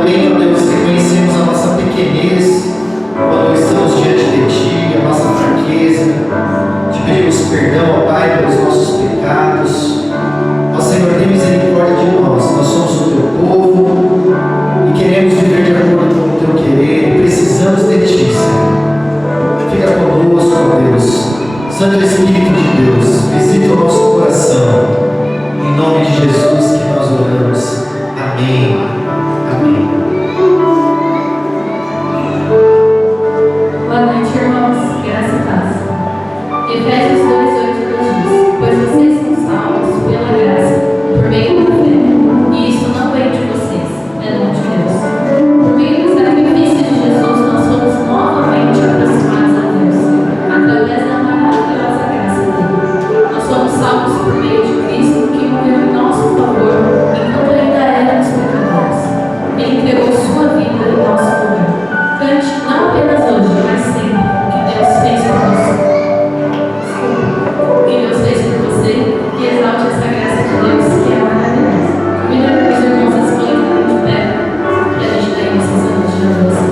Porém, ó Deus, reconhecemos a nossa pequenez quando estamos diante de Ti, a nossa fraqueza. Te pedimos perdão, ó Pai, pelos nossos pecados. Ó Senhor, tem misericórdia de nós. Nós somos o Teu povo e queremos viver de acordo com o Teu querer e precisamos de Ti, Senhor. Fica conosco, ó Deus. Santo Espírito de Deus, visita o nosso coração. Em nome de Jesus que nós oramos. Amém. Amém. Boa noite, irmãos. Graça e paz. Efésios 2:8 nos diz: pois vocês são salvos pela graça, por meio da fé. E isso não vem de vocês, é dom de Deus. Por meio do sacrifício de Jesus, nós somos novamente aproximados a Deus, através da maravilhosa graça dele. Nós somos salvos por meio de Cristo, que morreu em nosso favor enquanto ainda éramos pecadores. Ele entregou sua vida em nosso lugar. Cante não apenas hoje, mas sempre, o que Deus fez por você. O que Deus fez por você, e exalte essa graça de Deus, que é maravilhosa. Convido os irmãos a se colocarem de pé, que a gente tenha esses anos de adoração.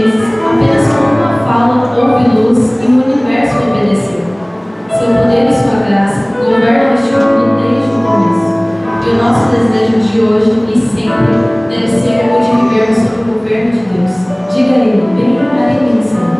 vezes, apenas com uma fala houve luz e o universo obedeceu. Seu poder e sua graça governam este mundo desde o começo. E o nosso desejo de hoje e sempre deve ser o de vivermos sob o governo de Deus. Diga a Ele, venha a mim, Senhor.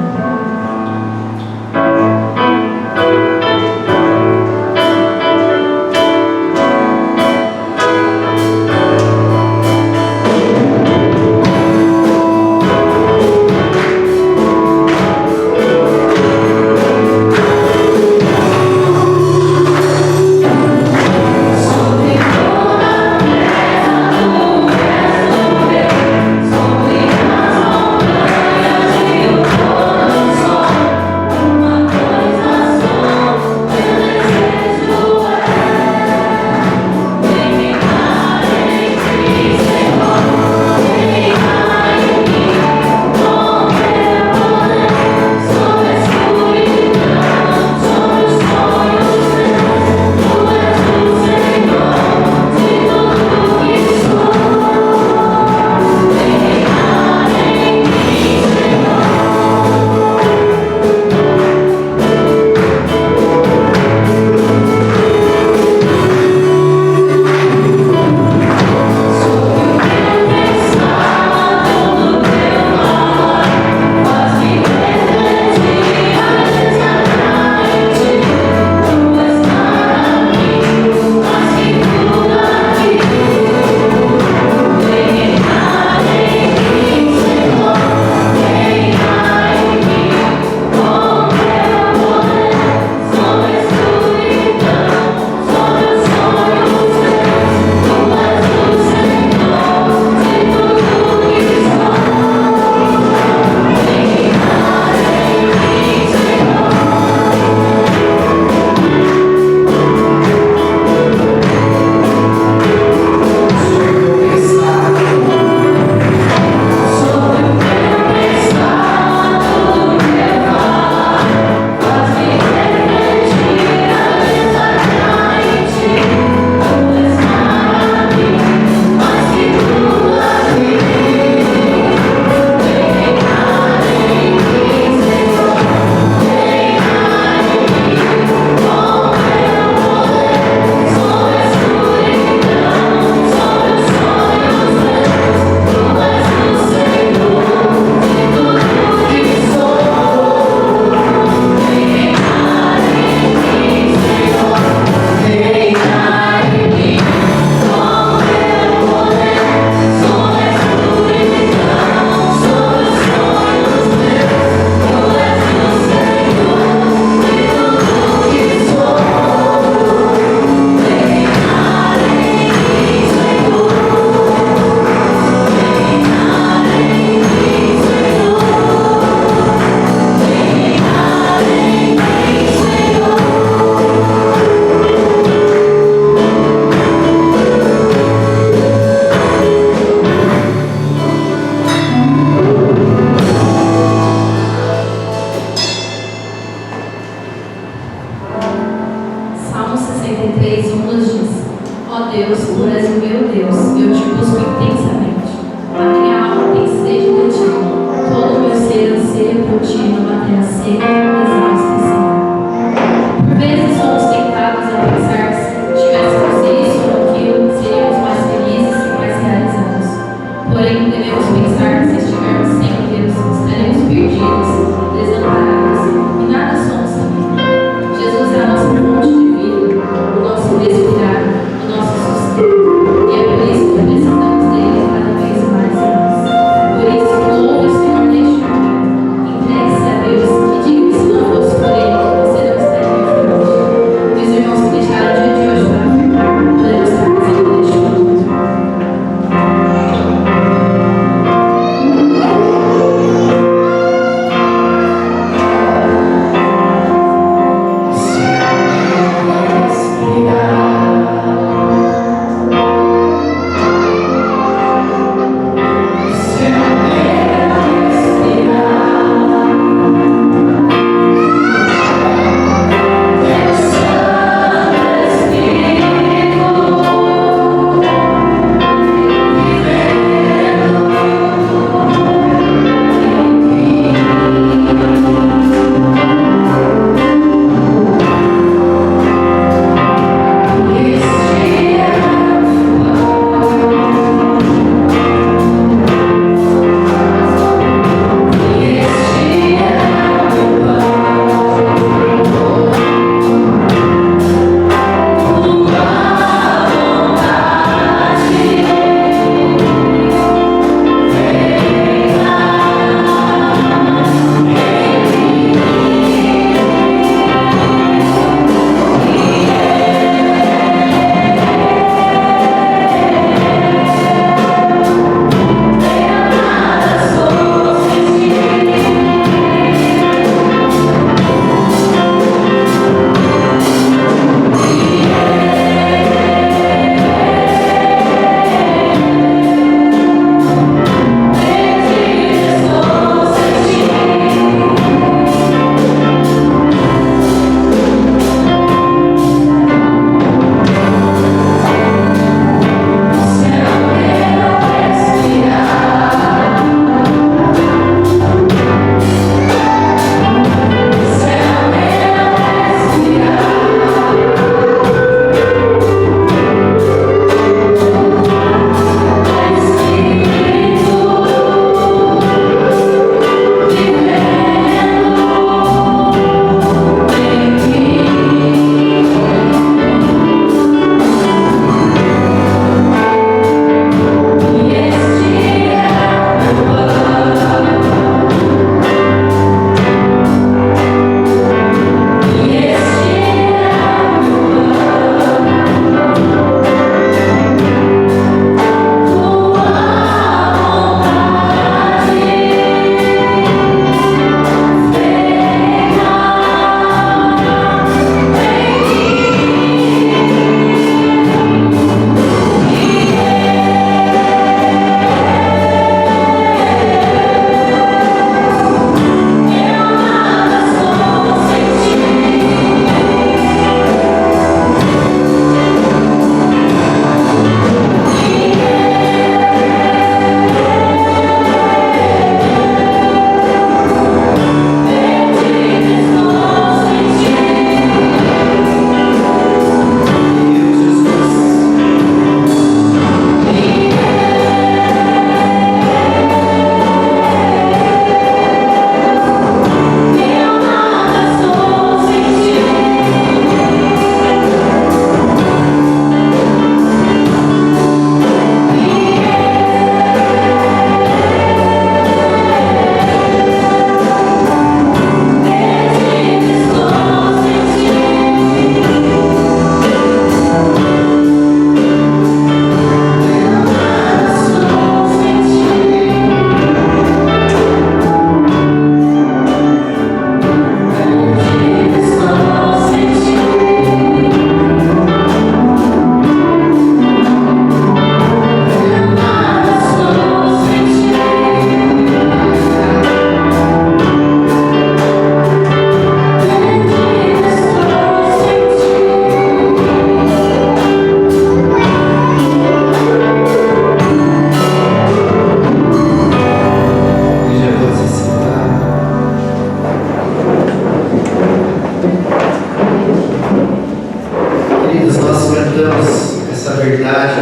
queridos, nós cantamos essa verdade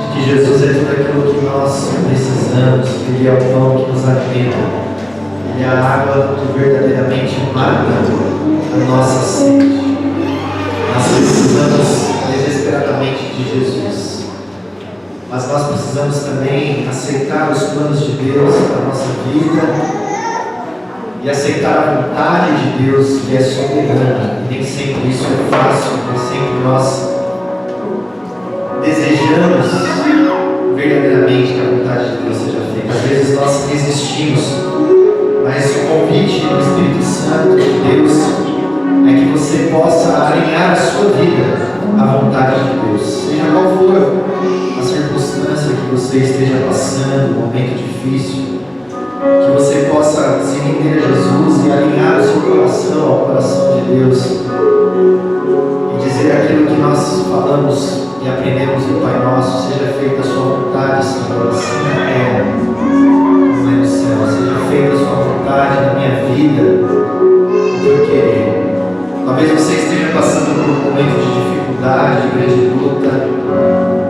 de que Jesus é tudo aquilo que nós precisamos, que Ele é o pão que nos alimenta, Ele é a água que verdadeiramente mata a nossa sede. Nós precisamos desesperadamente de Jesus, mas nós precisamos também aceitar os planos de Deus para a nossa vida e aceitar a vontade de Deus, que é soberana. E nem sempre isso é fácil, nem sempre nós desejamos verdadeiramente que a vontade de Deus seja feita. Às vezes nós resistimos, mas o convite do Espírito Santo de Deus é que você possa alinhar a sua vida à vontade de Deus, seja qual for a circunstância que você esteja passando, um momento difícil, que você possa se render a Jesus e alinhar o seu coração ao coração de Deus e dizer aquilo que nós falamos e aprendemos no Pai Nosso: seja feita a sua vontade, Senhor, assim na terra como é no céu. Seja feita a sua vontade na minha vida, no teu querer. Talvez você esteja passando por um momento de dificuldade, de grande luta,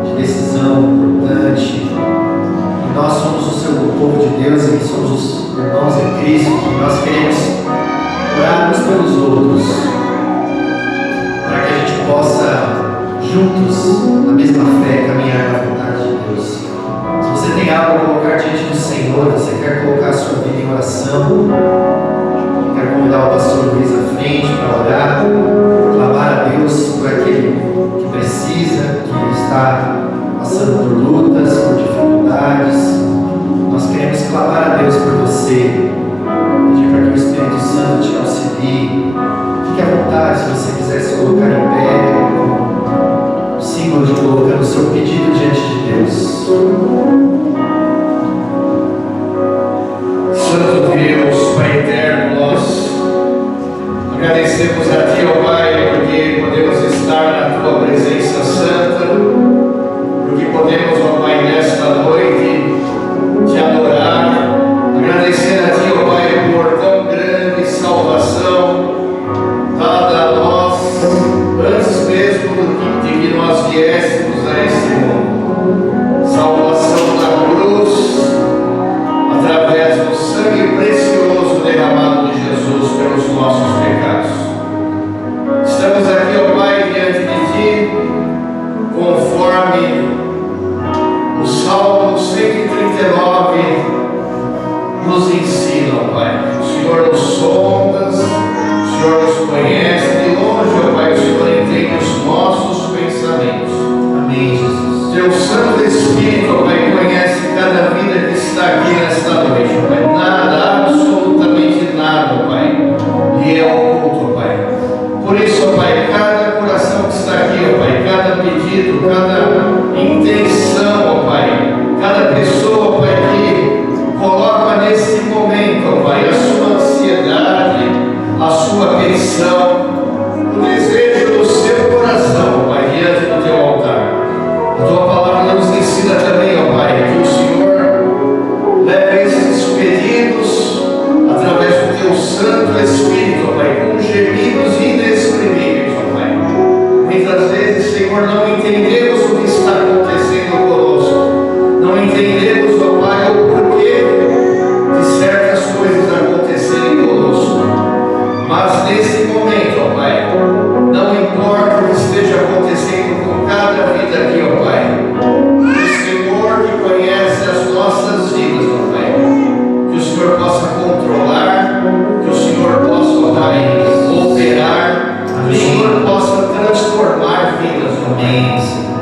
de decisão importante. E nós somos o seu povo de Deus e somos os irmãos em Cristo, que nós queremos orar uns pelos outros, para que a gente possa juntos, na mesma fé, caminhar na vontade de Deus. Se você tem algo a colocar diante do Senhor, você quer colocar a sua vida em oração, quero convidar o pastor Luiz à frente para orar, clamar a Deus por aquele que precisa, que está passando por lutas, por dificuldades. Nós queremos clamar a Deus por você, pedir para que o Espírito Santo te auxilie. Fique à vontade, se você quiser se colocar em pé, o símbolo de colocando o seu pedido diante de Deus. Santo Deus, Pai eterno, nós agradecemos a Ti, ó Pai, porque podemos estar na Tua presença santa, porque podemos, ó Pai, nesta noite Te adorar, agradecer a Ti, ó Pai, por tão grande salvação dada a nós antes mesmo de que nós viéssemos a este mundo. Salvação na cruz, através do sangue precioso derramado de Jesus pelos nossos pecados. Estamos aqui, ó Pai, diante de Ti, conforme o Salmo 139 nos ensina, ó Pai. O Senhor nos sondas, o Senhor nos conhece de longe, ó Pai, o Senhor entende os nossos pensamentos. Amém, Jesus. Teu Santo Espírito, ó Pai, conhece cada vida que está aqui nesta noite, ó Pai. Nada, absolutamente nada, ó Pai, lhe é oculto, ó Pai. Por isso, ó Pai, cada coração que está aqui, ó Pai, cada pedido, cada intenção, ó Pai, cada pessoa, ó Pai, que coloca nesse momento, ó Pai, a sua ansiedade, a sua petição, o desejo do seu coração, ó Pai, diante do Teu altar. A Tua palavra nos ensina também, ó Pai, que o Senhor leva esses pedidos através do Teu Santo Espírito, ó Pai, com gemidos inexprimíveis, ó Pai. Muitas vezes, Senhor, não entendemos o que está acontecendo conosco, não entendemos, ó Pai, o porquê de certas coisas acontecerem conosco, mas nesse momento, ó Pai, não importa o que esteja acontecendo com cada vida aqui, ó Pai, o Senhor que conhece as nossas vidas, ó Pai, que o Senhor possa controlar, que o Senhor possa, ó Pai, operar, que o Senhor possa transformar vidas, ó Pai.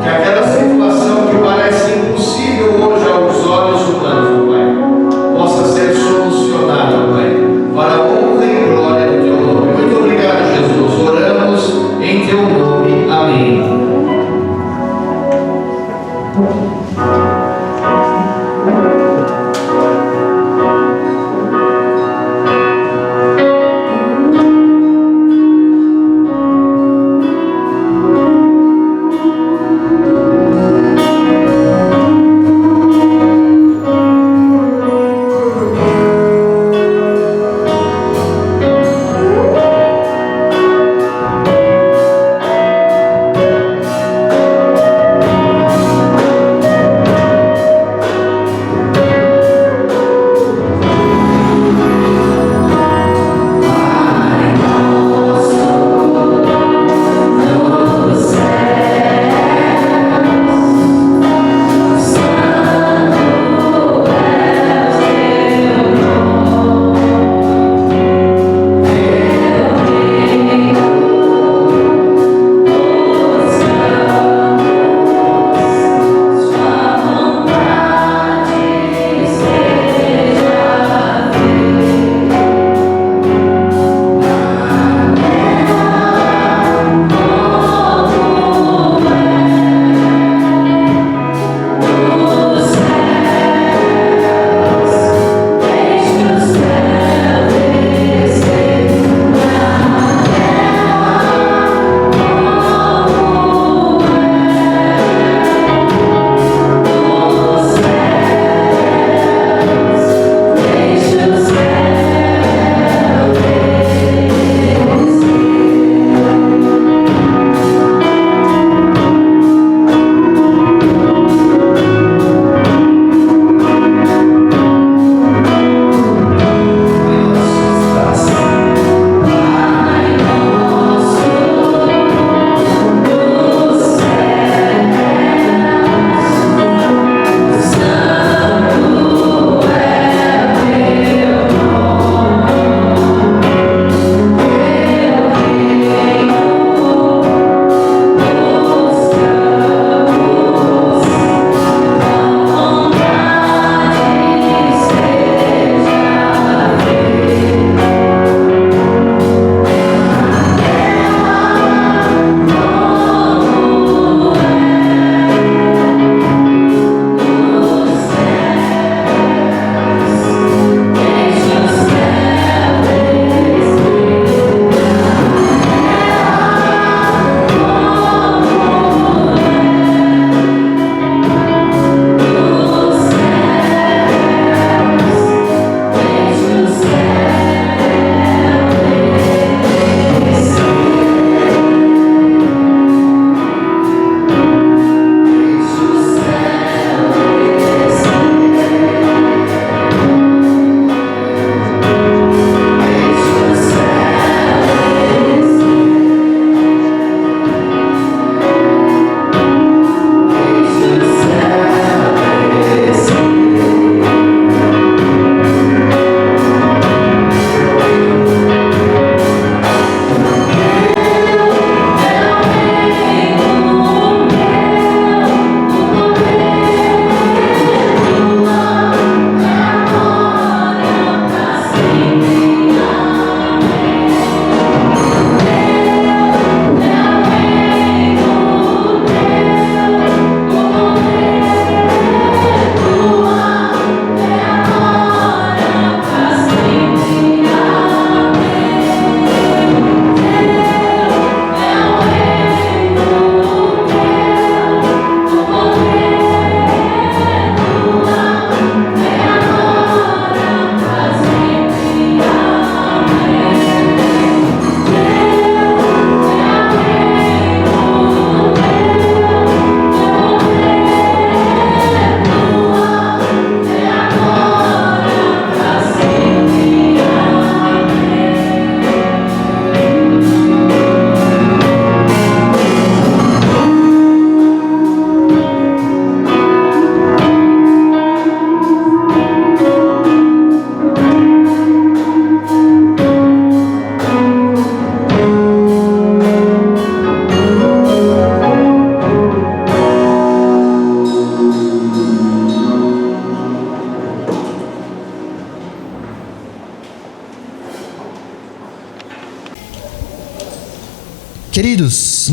Que aquela situação que parece impossível hoje aos olhos humanos, ó Pai, possa ser solucionada, ó Pai, para a honra e glória do Teu nome. Muito obrigado, Jesus. Oramos em Teu nome. Amém.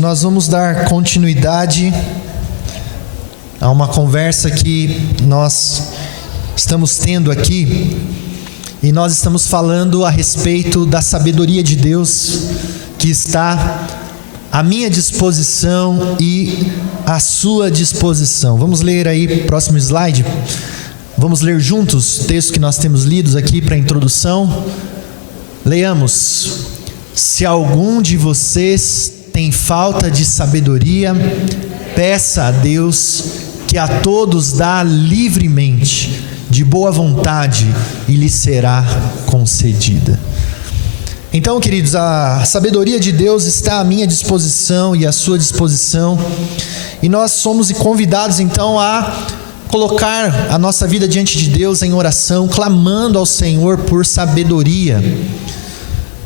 nós vamos dar continuidade a uma conversa que nós estamos tendo aqui, e nós estamos falando a respeito da sabedoria de Deus que está à minha disposição e à sua disposição. Vamos ler aí, próximo slide. Vamos ler juntos o texto que nós temos lidos aqui para a introdução. Leiamos: se algum de vocês tem falta de sabedoria, peça a Deus, que a todos dá livremente, de boa vontade, e lhe será concedida. Então, queridos, a sabedoria de Deus está à minha disposição e à sua disposição, e nós somos convidados então a colocar a nossa vida diante de Deus em oração, clamando ao Senhor por sabedoria,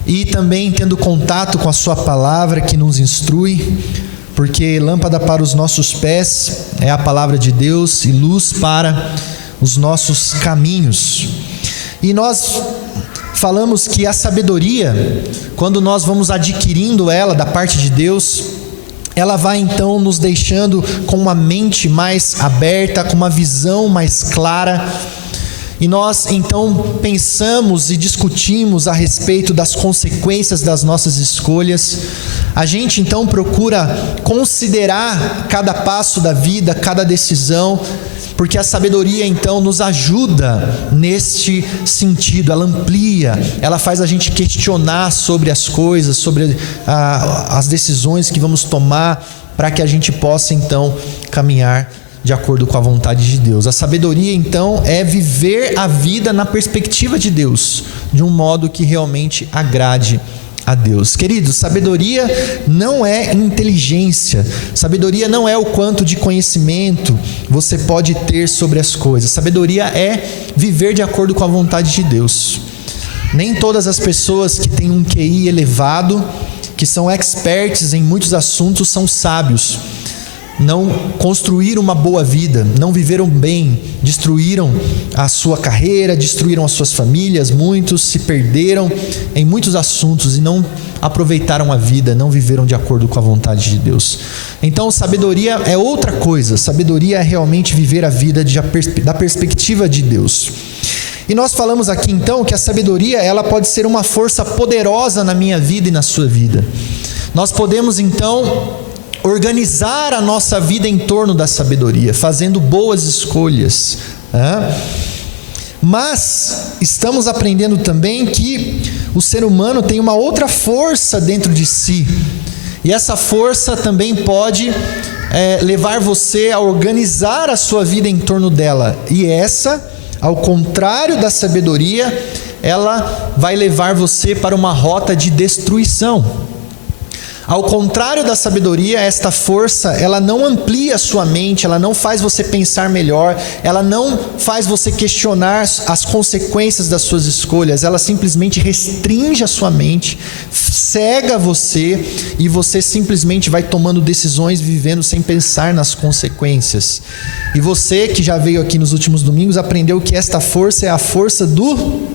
e também tendo contato com a sua palavra que nos instrui, porque lâmpada para os nossos pés é a palavra de Deus e luz para os nossos caminhos. E nós falamos que a sabedoria, quando nós vamos adquirindo ela da parte de Deus, ela vai então nos deixando com uma mente mais aberta, com uma visão mais clara, e nós então pensamos e discutimos a respeito das consequências das nossas escolhas. A gente então procura considerar cada passo da vida, cada decisão, porque a sabedoria então nos ajuda neste sentido. Ela amplia, ela faz a gente questionar sobre as coisas, sobre as decisões que vamos tomar, para que a gente possa então caminhar de acordo com a vontade de Deus. A sabedoria então é viver a vida na perspectiva de Deus, de um modo que realmente agrade a Deus. Queridos, sabedoria não é inteligência, sabedoria não é o quanto de conhecimento você pode ter sobre as coisas. Sabedoria é viver de acordo com a vontade de Deus. Nem todas as pessoas que têm um QI elevado, que são experts em muitos assuntos, são sábios. Não construíram uma boa vida, não viveram bem, destruíram a sua carreira, destruíram as suas famílias. Muitos se perderam em muitos assuntos e não aproveitaram a vida, não viveram de acordo com a vontade de Deus. Então, sabedoria é outra coisa. Sabedoria é realmente viver a vida da perspectiva de Deus. E nós falamos aqui então que a sabedoria, ela pode ser uma força poderosa na minha vida e na sua vida. Nós podemos então organizar a nossa vida em torno da sabedoria, fazendo boas escolhas, né? Mas estamos aprendendo também que o ser humano tem uma outra força dentro de si, e essa força também pode levar você a organizar a sua vida em torno dela, e essa, ao contrário da sabedoria, ela vai levar você para uma rota de destruição. Ao contrário da sabedoria, esta força, ela não amplia a sua mente, ela não faz você pensar melhor, ela não faz você questionar as consequências das suas escolhas, ela simplesmente restringe a sua mente, cega você, e você simplesmente vai tomando decisões, vivendo sem pensar nas consequências. E você que já veio aqui nos últimos domingos, aprendeu que esta força é a força do...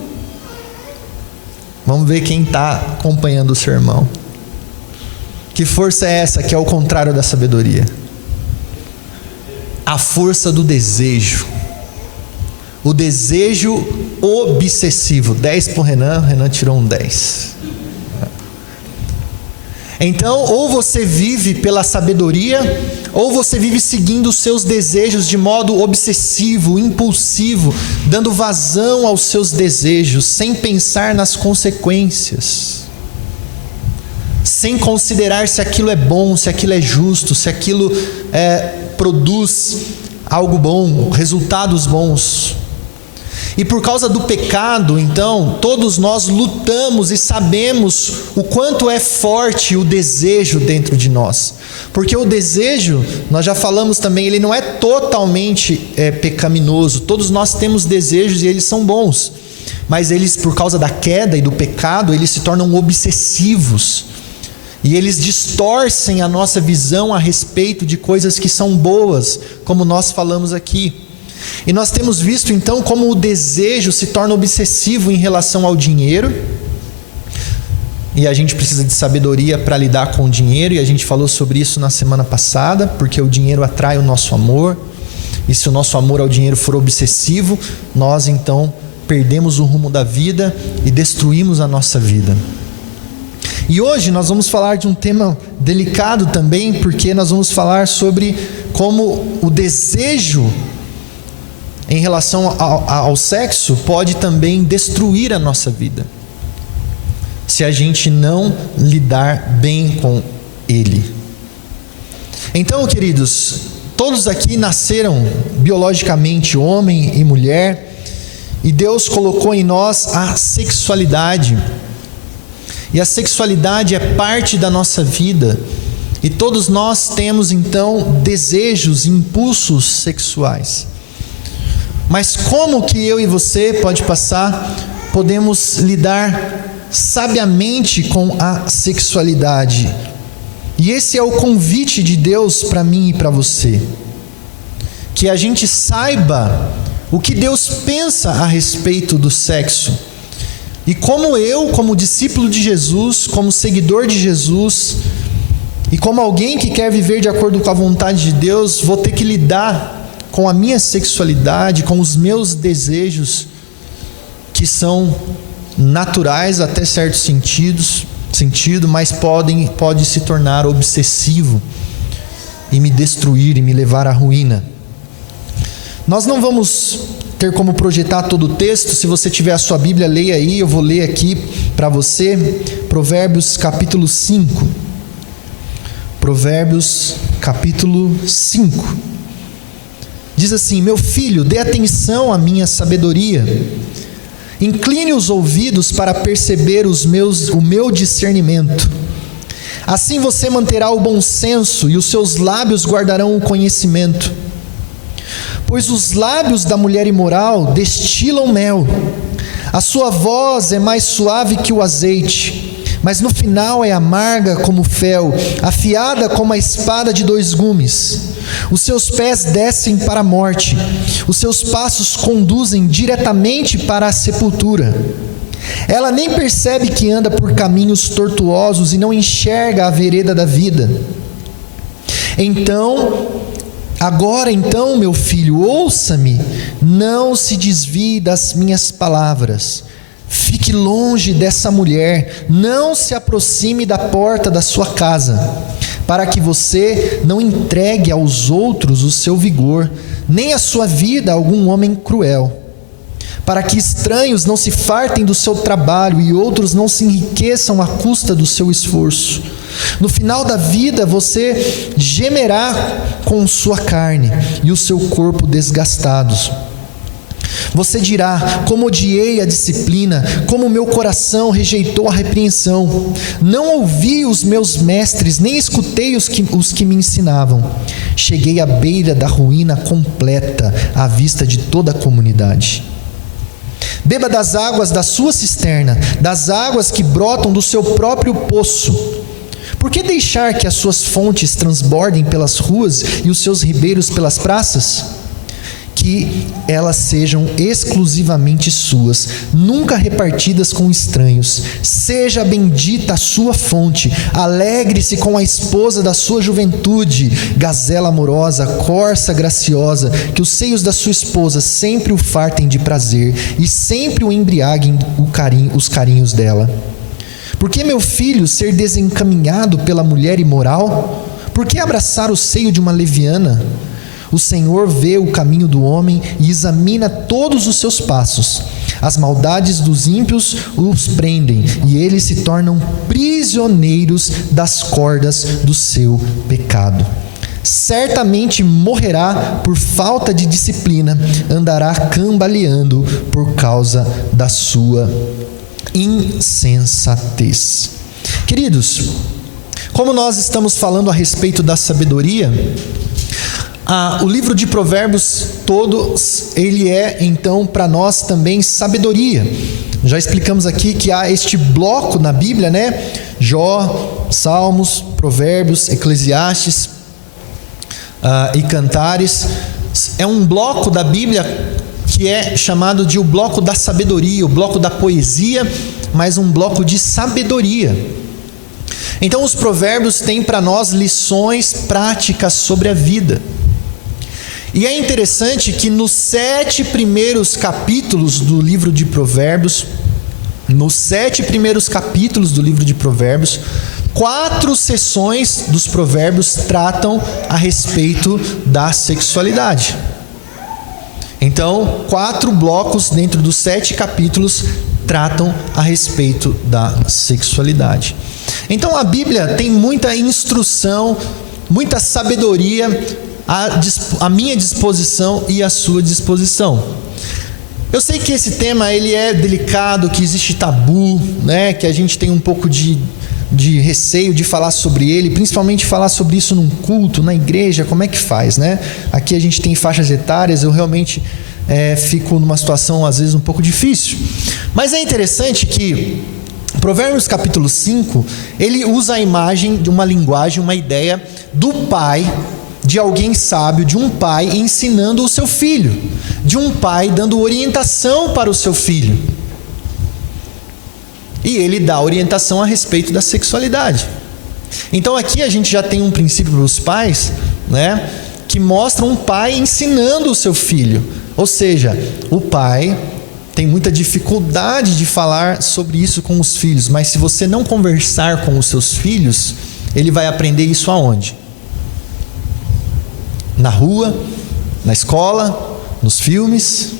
Vamos ver quem está acompanhando o sermão. Que força é essa que é o contrário da sabedoria? A força do desejo. O desejo obsessivo. 10 para o Renan tirou um 10. Então, ou você vive pela sabedoria, ou você vive seguindo os seus desejos de modo obsessivo, impulsivo, dando vazão aos seus desejos, sem pensar nas consequências, sem considerar se aquilo é bom, se aquilo é justo, se aquilo produz algo bom, resultados bons. E por causa do pecado, então, todos nós lutamos e sabemos o quanto é forte o desejo dentro de nós. Porque o desejo, nós já falamos também, ele não é totalmente pecaminoso. Todos nós temos desejos e eles são bons. Mas eles, por causa da queda e do pecado, eles se tornam obsessivos. E eles distorcem a nossa visão a respeito de coisas que são boas, como nós falamos aqui. E nós temos visto então como o desejo se torna obsessivo em relação ao dinheiro, e a gente precisa de sabedoria para lidar com o dinheiro, e a gente falou sobre isso na semana passada, porque o dinheiro atrai o nosso amor, e se o nosso amor ao dinheiro for obsessivo, nós então perdemos o rumo da vida e destruímos a nossa vida. E hoje nós vamos falar de um tema delicado também, porque nós vamos falar sobre como o desejo em relação ao sexo pode também destruir a nossa vida, se a gente não lidar bem com ele. Então, queridos, todos aqui nasceram biologicamente homem e mulher, e Deus colocou em nós a sexualidade. E a sexualidade é parte da nossa vida, e todos nós temos então desejos, impulsos sexuais. Mas como que eu e você podemos lidar sabiamente com a sexualidade? E esse é o convite de Deus para mim e para você, que a gente saiba o que Deus pensa a respeito do sexo. E como eu, como discípulo de Jesus, como seguidor de Jesus, e como alguém que quer viver de acordo com a vontade de Deus, vou ter que lidar com a minha sexualidade, com os meus desejos, que são naturais até certo sentido, mas pode se tornar obsessivo e me destruir e me levar à ruína. Nós não vamos ter como projetar todo o texto. Se você tiver a sua Bíblia, leia aí, eu vou ler aqui para você, Provérbios capítulo 5. Provérbios capítulo 5. Diz assim: meu filho, dê atenção à minha sabedoria, incline os ouvidos para perceber o meu discernimento. Assim você manterá o bom senso, e os seus lábios guardarão o conhecimento. Pois os lábios da mulher imoral destilam mel, a sua voz é mais suave que o azeite, mas no final é amarga como fel, afiada como a espada de 2 gumes. Os seus pés descem para a morte, os seus passos conduzem diretamente para a sepultura. Ela nem percebe que anda por caminhos tortuosos e não enxerga a vereda da vida. Agora, meu filho, ouça-me, não se desvie das minhas palavras. Fique longe dessa mulher, não se aproxime da porta da sua casa, para que você não entregue aos outros o seu vigor, nem a sua vida a algum homem cruel. Para que estranhos não se fartem do seu trabalho e outros não se enriqueçam à custa do seu esforço. No final da vida você gemerá com sua carne e o seu corpo desgastados. Você dirá: como odiei a disciplina, como meu coração rejeitou a repreensão. Não ouvi os meus mestres, nem escutei os que me ensinavam. Cheguei à beira da ruína completa, à vista de toda a comunidade. Beba das águas da sua cisterna, das águas que brotam do seu próprio poço. Por que deixar que as suas fontes transbordem pelas ruas e os seus ribeiros pelas praças? Que elas sejam exclusivamente suas, nunca repartidas com estranhos. Seja bendita a sua fonte, alegre-se com a esposa da sua juventude, gazela amorosa, corça graciosa, que os seios da sua esposa sempre o fartem de prazer e sempre o embriaguem os carinhos dela. Por que, meu filho, ser desencaminhado pela mulher imoral? Por que abraçar o seio de uma leviana? O Senhor vê o caminho do homem e examina todos os seus passos. As maldades dos ímpios os prendem, e eles se tornam prisioneiros das cordas do seu pecado. Certamente morrerá por falta de disciplina, andará cambaleando por causa da sua insensatez. Queridos, como nós estamos falando a respeito da sabedoria, o livro de Provérbios ele é então para nós também sabedoria. Já explicamos aqui que há este bloco na Bíblia, né? Jó, Salmos, Provérbios, Eclesiastes e Cantares. É um bloco da Bíblia que é chamado de o bloco da sabedoria, o bloco da poesia, mas um bloco de sabedoria. Então os provérbios têm para nós lições práticas sobre a vida. E é interessante que nos 7 primeiros capítulos do livro de Provérbios, 4 sessões dos provérbios tratam a respeito da sexualidade. Então, 4 blocos dentro dos 7 capítulos tratam a respeito da sexualidade. Então a Bíblia tem muita instrução, muita sabedoria à minha disposição e à sua disposição. Eu sei que esse tema ele é delicado, que existe tabu, né? Que a gente tem um pouco de receio de falar sobre ele, principalmente falar sobre isso num culto, na igreja, como é que faz, né? Aqui a gente tem faixas etárias, eu realmente fico numa situação às vezes um pouco difícil. Mas é interessante que Provérbios capítulo 5, ele usa a imagem de uma linguagem, uma ideia do pai, de alguém sábio, de um pai ensinando o seu filho, de um pai dando orientação para o seu filho. E ele dá orientação a respeito da sexualidade. Então aqui a gente já tem um princípio para os pais, né, que mostra um pai ensinando o seu filho. Ou seja, o pai tem muita dificuldade de falar sobre isso com os filhos, mas se você não conversar com os seus filhos, ele vai aprender isso aonde? Na rua, na escola, nos filmes.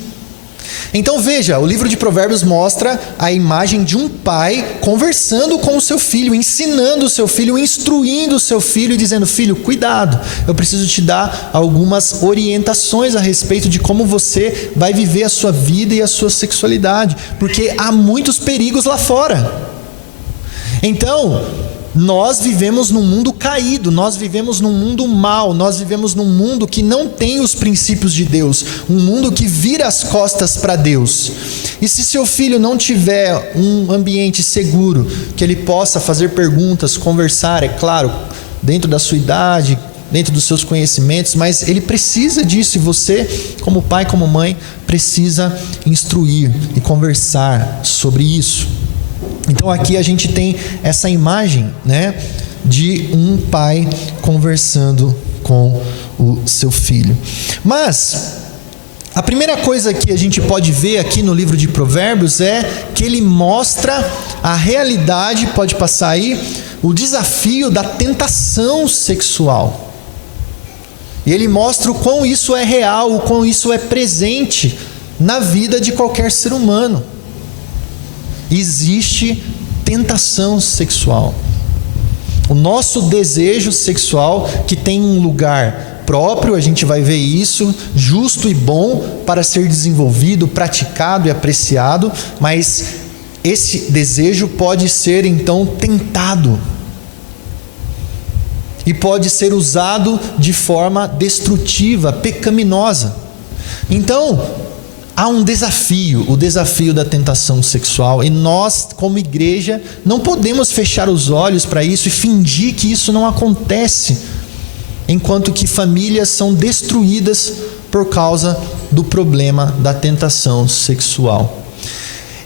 Então veja, o livro de Provérbios mostra a imagem de um pai conversando com o seu filho, ensinando o seu filho, instruindo o seu filho e dizendo: filho, cuidado, eu preciso te dar algumas orientações a respeito de como você vai viver a sua vida e a sua sexualidade, porque há muitos perigos lá fora. Então, nós vivemos num mundo caído, nós vivemos num mundo mau, nós vivemos num mundo que não tem os princípios de Deus, um mundo que vira as costas para Deus. E se seu filho não tiver um ambiente seguro, que ele possa fazer perguntas, conversar, é claro, dentro da sua idade, dentro dos seus conhecimentos, mas ele precisa disso, e você, como pai, como mãe, precisa instruir e conversar sobre isso. Então aqui a gente tem essa imagem, né, de um pai conversando com o seu filho. Mas a primeira coisa que a gente pode ver aqui no livro de Provérbios é que ele mostra a realidade, pode passar aí, o desafio da tentação sexual. E ele mostra o quão isso é real, o quão isso é presente na vida de qualquer ser humano. Existe tentação sexual. O nosso desejo sexual, que tem um lugar próprio, a gente vai ver isso, justo e bom para ser desenvolvido, praticado e apreciado, mas esse desejo pode ser então tentado e pode ser usado de forma destrutiva, pecaminosa. Então há um desafio, o desafio da tentação sexual, e nós, como igreja, não podemos fechar os olhos para isso e fingir que isso não acontece, enquanto que famílias são destruídas por causa do problema da tentação sexual.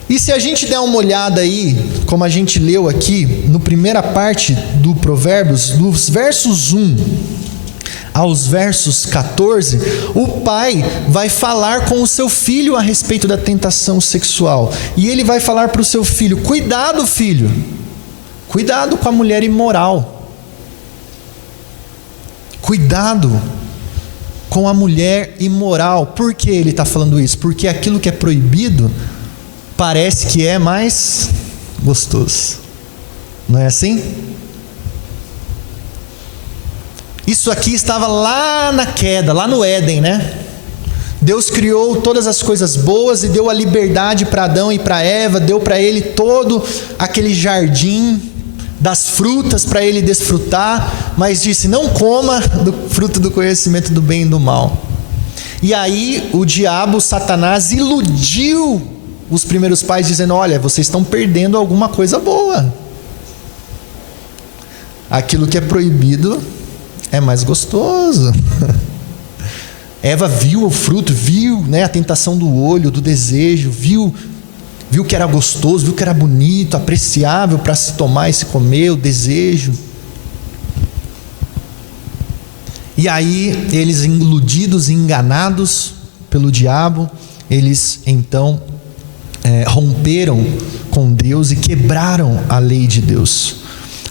E se a gente der uma olhada aí, como a gente leu aqui, na primeira parte do Provérbios, dos versos 1 aos versos 14, o pai vai falar com o seu filho a respeito da tentação sexual. E ele vai falar para o seu filho: cuidado, filho, cuidado com a mulher imoral. Cuidado com a mulher imoral. Por que ele está falando isso? Porque aquilo que é proibido parece que é mais gostoso. Não é assim? Isso aqui estava lá na queda, lá no Éden, né? Deus criou todas as coisas boas e deu a liberdade para Adão e para Eva, deu para ele todo aquele jardim das frutas para ele desfrutar, mas disse: não coma do fruto do conhecimento do bem e do mal. E aí o diabo, Satanás, iludiu os primeiros pais dizendo: olha, vocês estão perdendo alguma coisa boa. Aquilo que é proibido é mais gostoso. Eva viu o fruto, viu, né, a tentação do olho, do desejo, viu viu que era gostoso, viu que era bonito, apreciável para se tomar e se comer, o desejo. E aí eles, iludidos e enganados pelo diabo, eles então romperam com Deus e quebraram a lei de Deus,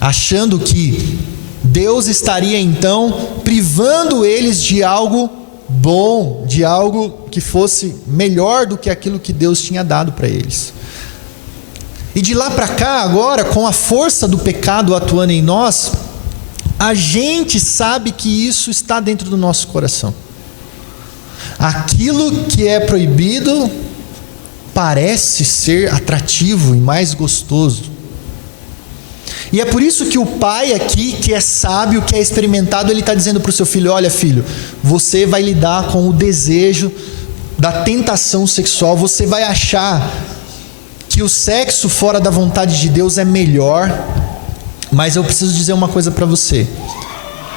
achando que Deus estaria então privando eles de algo bom, de algo que fosse melhor do que aquilo que Deus tinha dado para eles. E de lá para cá, agora, com a força do pecado atuando em nós, a gente sabe que isso está dentro do nosso coração. Aquilo que é proibido parece ser atrativo e mais gostoso. E é por isso que o pai aqui, que é sábio, que é experimentado, ele está dizendo para o seu filho: olha, filho, você vai lidar com o desejo da tentação sexual, você vai achar que o sexo fora da vontade de Deus é melhor, mas eu preciso dizer uma coisa para você: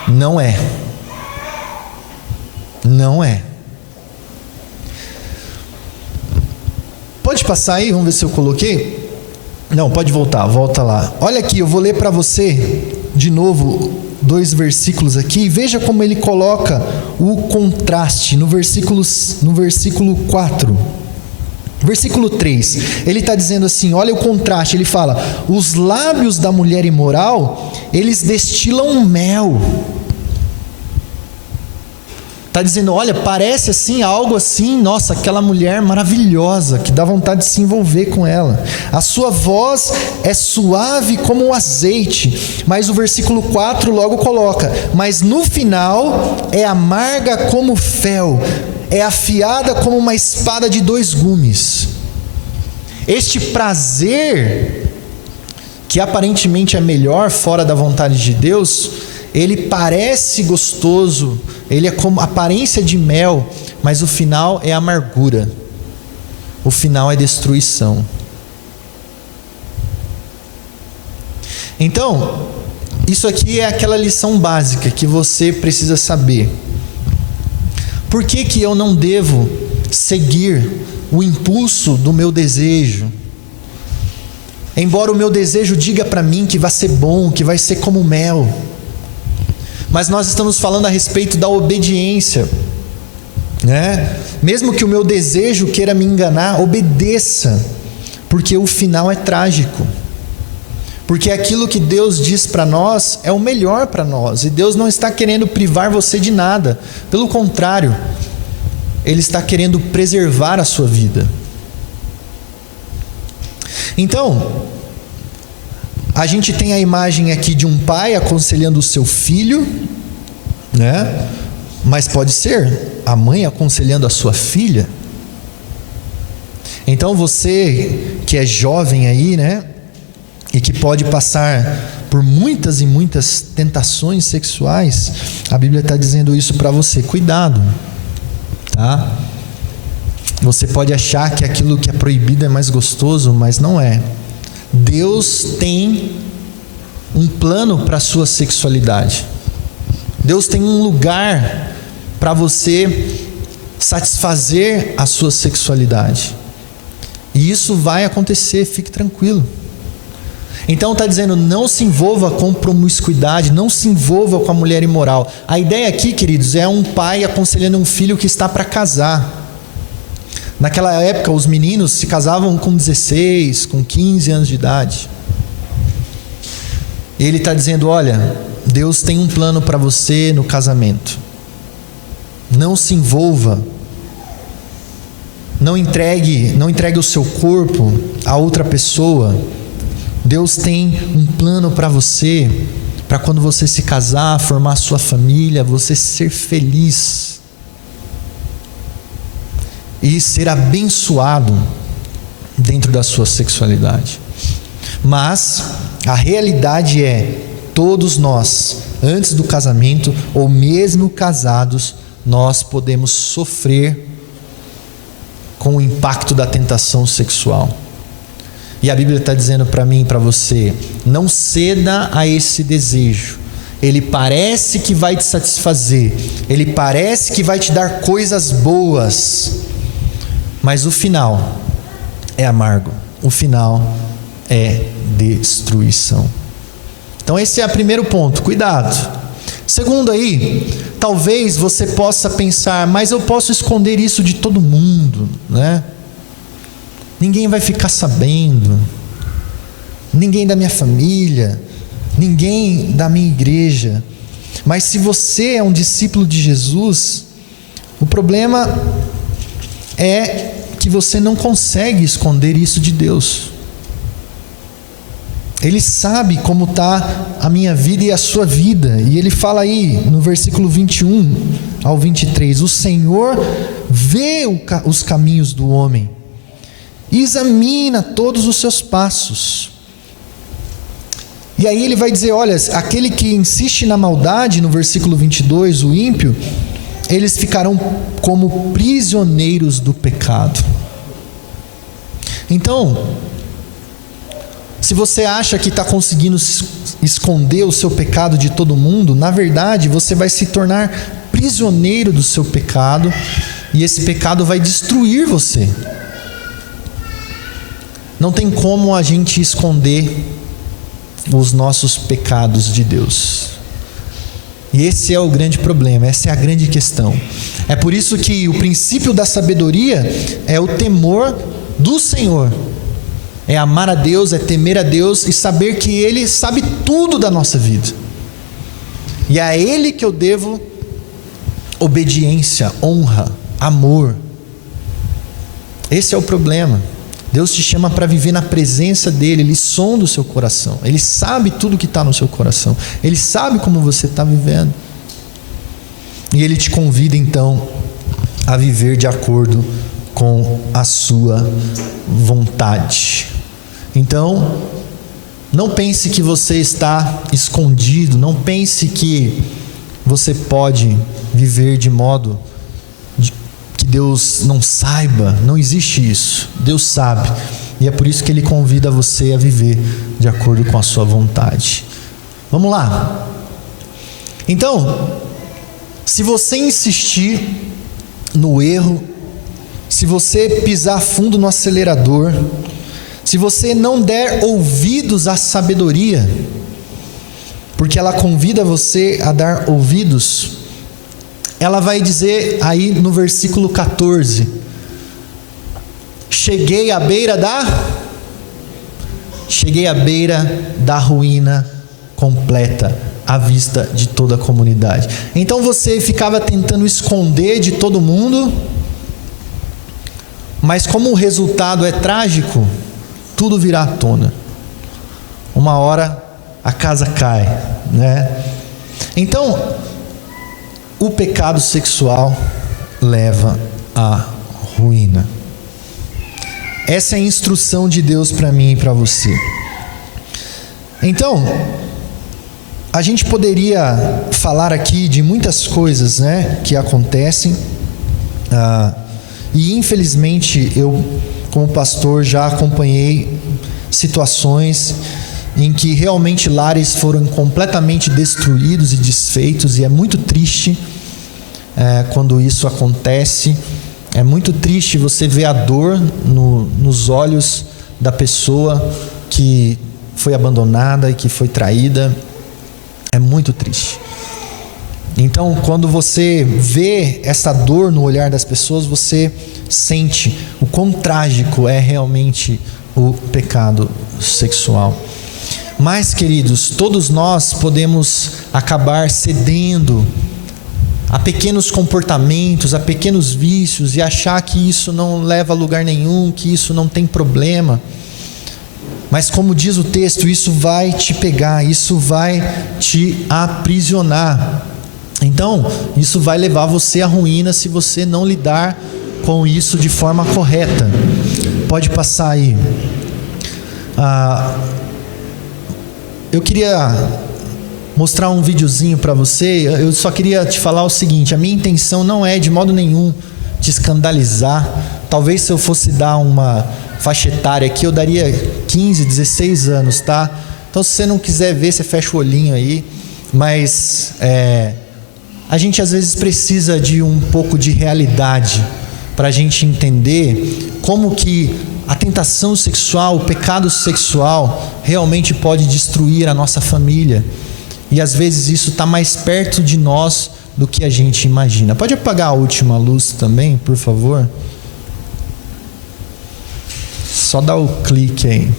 não é. Não é. Pode passar aí, vamos ver se eu coloquei. Não, pode voltar, volta lá. Olha aqui, eu vou ler para você de novo 2 versículos aqui. Veja como ele coloca o contraste no versículo 4. Versículo 3, ele está dizendo assim, olha o contraste, ele fala: os lábios da mulher imoral, eles destilam mel. Está dizendo, olha, parece assim, algo assim, nossa, aquela mulher maravilhosa, que dá vontade de se envolver com ela. A sua voz é suave como o azeite. Mas o versículo 4 logo coloca: mas no final é amarga como fel, é afiada como uma espada de 2 gumes. Este prazer, que aparentemente é melhor fora da vontade de Deus, ele parece gostoso, ele é como aparência de mel, mas o final é amargura, o final é destruição. Então, isso aqui é aquela lição básica que você precisa saber. Por que que eu não devo seguir o impulso do meu desejo? Embora o meu desejo diga para mim que vai ser bom, que vai ser como mel, mas nós estamos falando a respeito da obediência, né? Mesmo que o meu desejo queira me enganar, obedeça, porque o final é trágico. Porque aquilo que Deus diz para nós é o melhor para nós, e Deus não está querendo privar você de nada, pelo contrário, Ele está querendo preservar a sua vida. Então, a gente tem a imagem aqui de um pai aconselhando o seu filho, né? Mas pode ser a mãe aconselhando a sua filha. Então você que é jovem aí, né? E que pode passar por muitas e muitas tentações sexuais, a Bíblia está dizendo isso para você: cuidado, tá? Você pode achar que aquilo que é proibido é mais gostoso, mas não é. Deus tem um plano para a sua sexualidade. Deus tem um lugar para você satisfazer a sua sexualidade. E isso vai acontecer, fique tranquilo. Então está dizendo, não se envolva com promiscuidade, não se envolva com a mulher imoral. A ideia aqui, queridos, é um pai aconselhando um filho que está para casar. Naquela época, os meninos se casavam com 16, com 15 anos de idade. Ele está dizendo, olha, Deus tem um plano para você no casamento. Não se envolva. Não entregue o seu corpo a outra pessoa. Deus tem um plano para você, para quando você se casar, formar sua família, você ser feliz e ser abençoado dentro da sua sexualidade. Mas a realidade é, todos nós, antes do casamento ou mesmo casados, nós podemos sofrer com o impacto da tentação sexual. E a Bíblia está dizendo para mim e para você, não ceda a esse desejo. Ele parece que vai te satisfazer, ele parece que vai te dar coisas boas, mas o final é amargo. o final é destruição. Então esse é o primeiro ponto, cuidado. Segundo aí, talvez você possa pensar, mas eu posso esconder isso de todo mundo, né? Ninguém vai ficar sabendo, ninguém da minha família, ninguém da minha igreja. Mas se você é um discípulo de Jesus, o problema é que você não consegue esconder isso de Deus. Ele sabe como está a minha vida e a sua vida. E ele fala aí no versículo 21 ao 23: o Senhor vê os caminhos do homem e examina todos os seus passos. E aí ele vai dizer, olha, aquele que insiste na maldade, no versículo 22, o ímpio, eles ficarão como prisioneiros do pecado. Então, se você acha que está conseguindo esconder o seu pecado de todo mundo, na verdade você vai se tornar prisioneiro do seu pecado, e esse pecado vai destruir você. Não tem como a gente esconder os nossos pecados de Deus. E esse é o grande problema, essa é a grande questão. É por isso que o princípio da sabedoria é o temor do Senhor. É amar a Deus, é temer a Deus e saber que Ele sabe tudo da nossa vida. E é a Ele que eu devo obediência, honra, amor. Esse é o problema. Deus te chama para viver na presença dEle. Ele sonda o seu coração. Ele sabe tudo que está no seu coração. Ele sabe como você está vivendo. E Ele te convida então a viver de acordo com a sua vontade. Então, não pense que você está escondido. Não pense que você pode viver de modo que Deus não saiba. Não existe isso. Deus sabe. E é por isso que Ele convida você a viver de acordo com a sua vontade. Vamos lá. Então, se você insistir no erro, se você pisar fundo no acelerador, se você não der ouvidos à sabedoria, porque ela convida você a dar ouvidos, ela vai dizer aí no versículo 14: cheguei à beira da ruína completa, à vista de toda a comunidade. Então você ficava tentando esconder de todo mundo, mas como o resultado é trágico, tudo virá à tona. Uma hora a casa cai, né? Então, o pecado sexual leva à ruína. Essa é a instrução de Deus para mim e para você. Então, a gente poderia falar aqui de muitas coisas, né, que acontecem, e infelizmente eu, como pastor, já acompanhei situações em que realmente lares foram completamente destruídos e desfeitos, e é muito triste quando isso acontece. É muito triste você ver a dor nos olhos da pessoa que foi abandonada e que foi traída. É muito triste. Então, quando você vê essa dor no olhar das pessoas, você sente o quão trágico é realmente o pecado sexual. Mas, queridos, todos nós podemos acabar cedendo a pequenos comportamentos, a pequenos vícios, e achar que isso não leva a lugar nenhum, que isso não tem problema. Mas, como diz o texto, isso vai te pegar, isso vai te aprisionar. Então, isso vai levar você à ruína se você não lidar com isso de forma correta. Pode passar aí. Eu queria mostrar um videozinho para você. Eu só queria te falar o seguinte: a minha intenção não é de modo nenhum te escandalizar. Talvez se eu fosse dar uma faixa etária aqui, eu daria 15, 16 anos, tá? Então, se você não quiser ver, você fecha o olhinho aí. Mas a gente às vezes precisa de um pouco de realidade para a gente entender como que a tentação sexual, o pecado sexual realmente pode destruir a nossa família. E às vezes isso está mais perto de nós do que a gente imagina. Pode apagar a última luz também, por favor? Só dá o clique aí.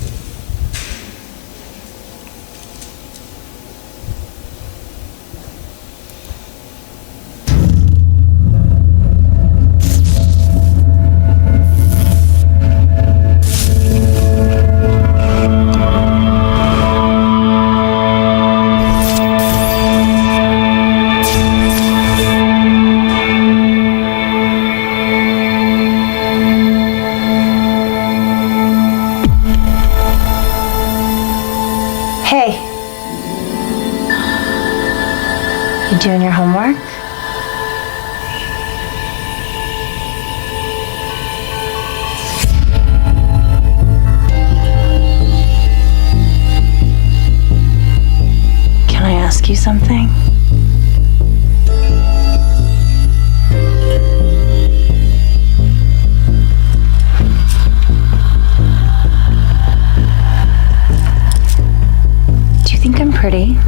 Hey. You doing your homework? Can I ask you something? Do you think I'm pretty?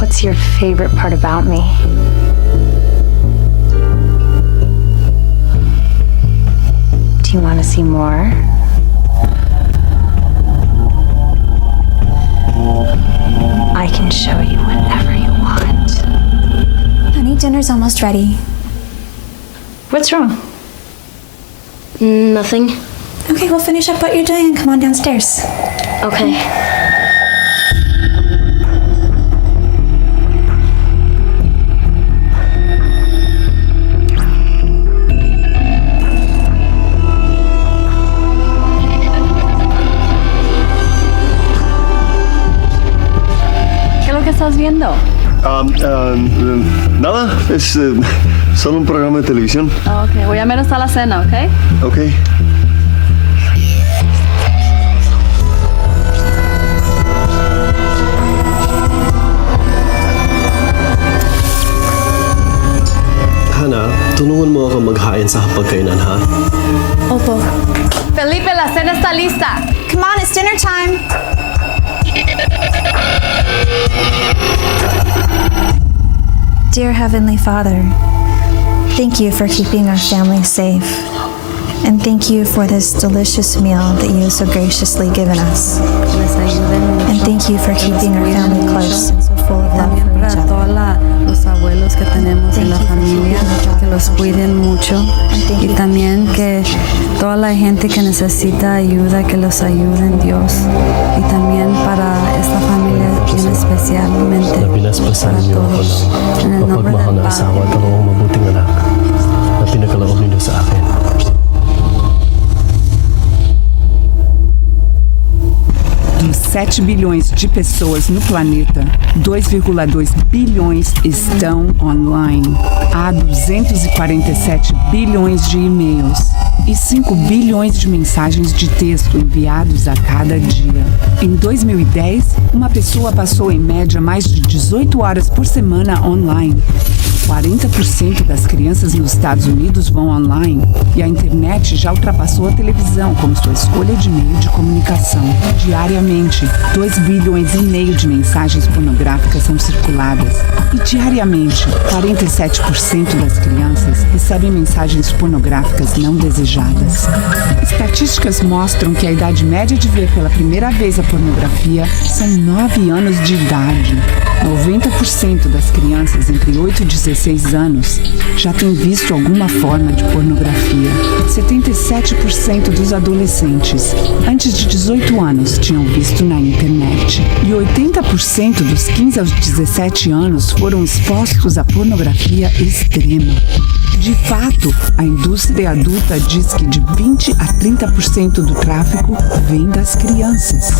What's your favorite part about me? Do you want to see more? I can show you whatever you want. Honey, dinner's almost ready. What's wrong? Nothing. Okay, we'll finish up what you're doing and come on downstairs. Okay. ¿Qué es lo que estás viendo? Nada, es solo un programa de televisión. Ok, voy a ver hasta la cena, ¿ok? Ok. Hana, tulungan mo ako maghain sa hapagkainan, ha? Opo. Felipe, la cena está lista. Come on, it's dinner time. Dear Heavenly Father, thank you for keeping our family safe. And thank you for this delicious meal that you have so graciously given us. And thank you for keeping our family close and so full of love for each other. Los abuelos que tenemos en la familia, que los cuiden mucho y también que toda la gente que necesita ayuda, que los ayuden Dios y también para esta familia bien especialmente Napinaspasan para niyo ako todos. En ng el nombre mapagmahal del na asawa at Padre. dalawang mabuting anak na pinagkaloob ninyo sa akin. Dos 7 bilhões de pessoas no planeta, 2,2 bilhões estão online. Há 247 bilhões de e-mails e 5 bilhões de mensagens de texto enviados a cada dia. Em 2010, uma pessoa passou em média mais de 18 horas por semana online. 40% das crianças nos Estados Unidos vão online e a internet já ultrapassou a televisão como sua escolha de meio de comunicação. Diariamente, 2 bilhões e meio de mensagens pornográficas são circuladas e diariamente, 47% das crianças recebem mensagens pornográficas não desejadas. Estatísticas mostram que a idade média de ver pela primeira vez a pornografia são 9 anos de idade. 90% das crianças entre 8 e 16 anos já têm visto alguma forma de pornografia. 77% dos adolescentes antes de 18 anos tinham visto na internet. E 80% dos 15 aos 17 anos foram expostos à pornografia extrema. De fato, a indústria adulta diz que de 20 a 30% do tráfego vem das crianças.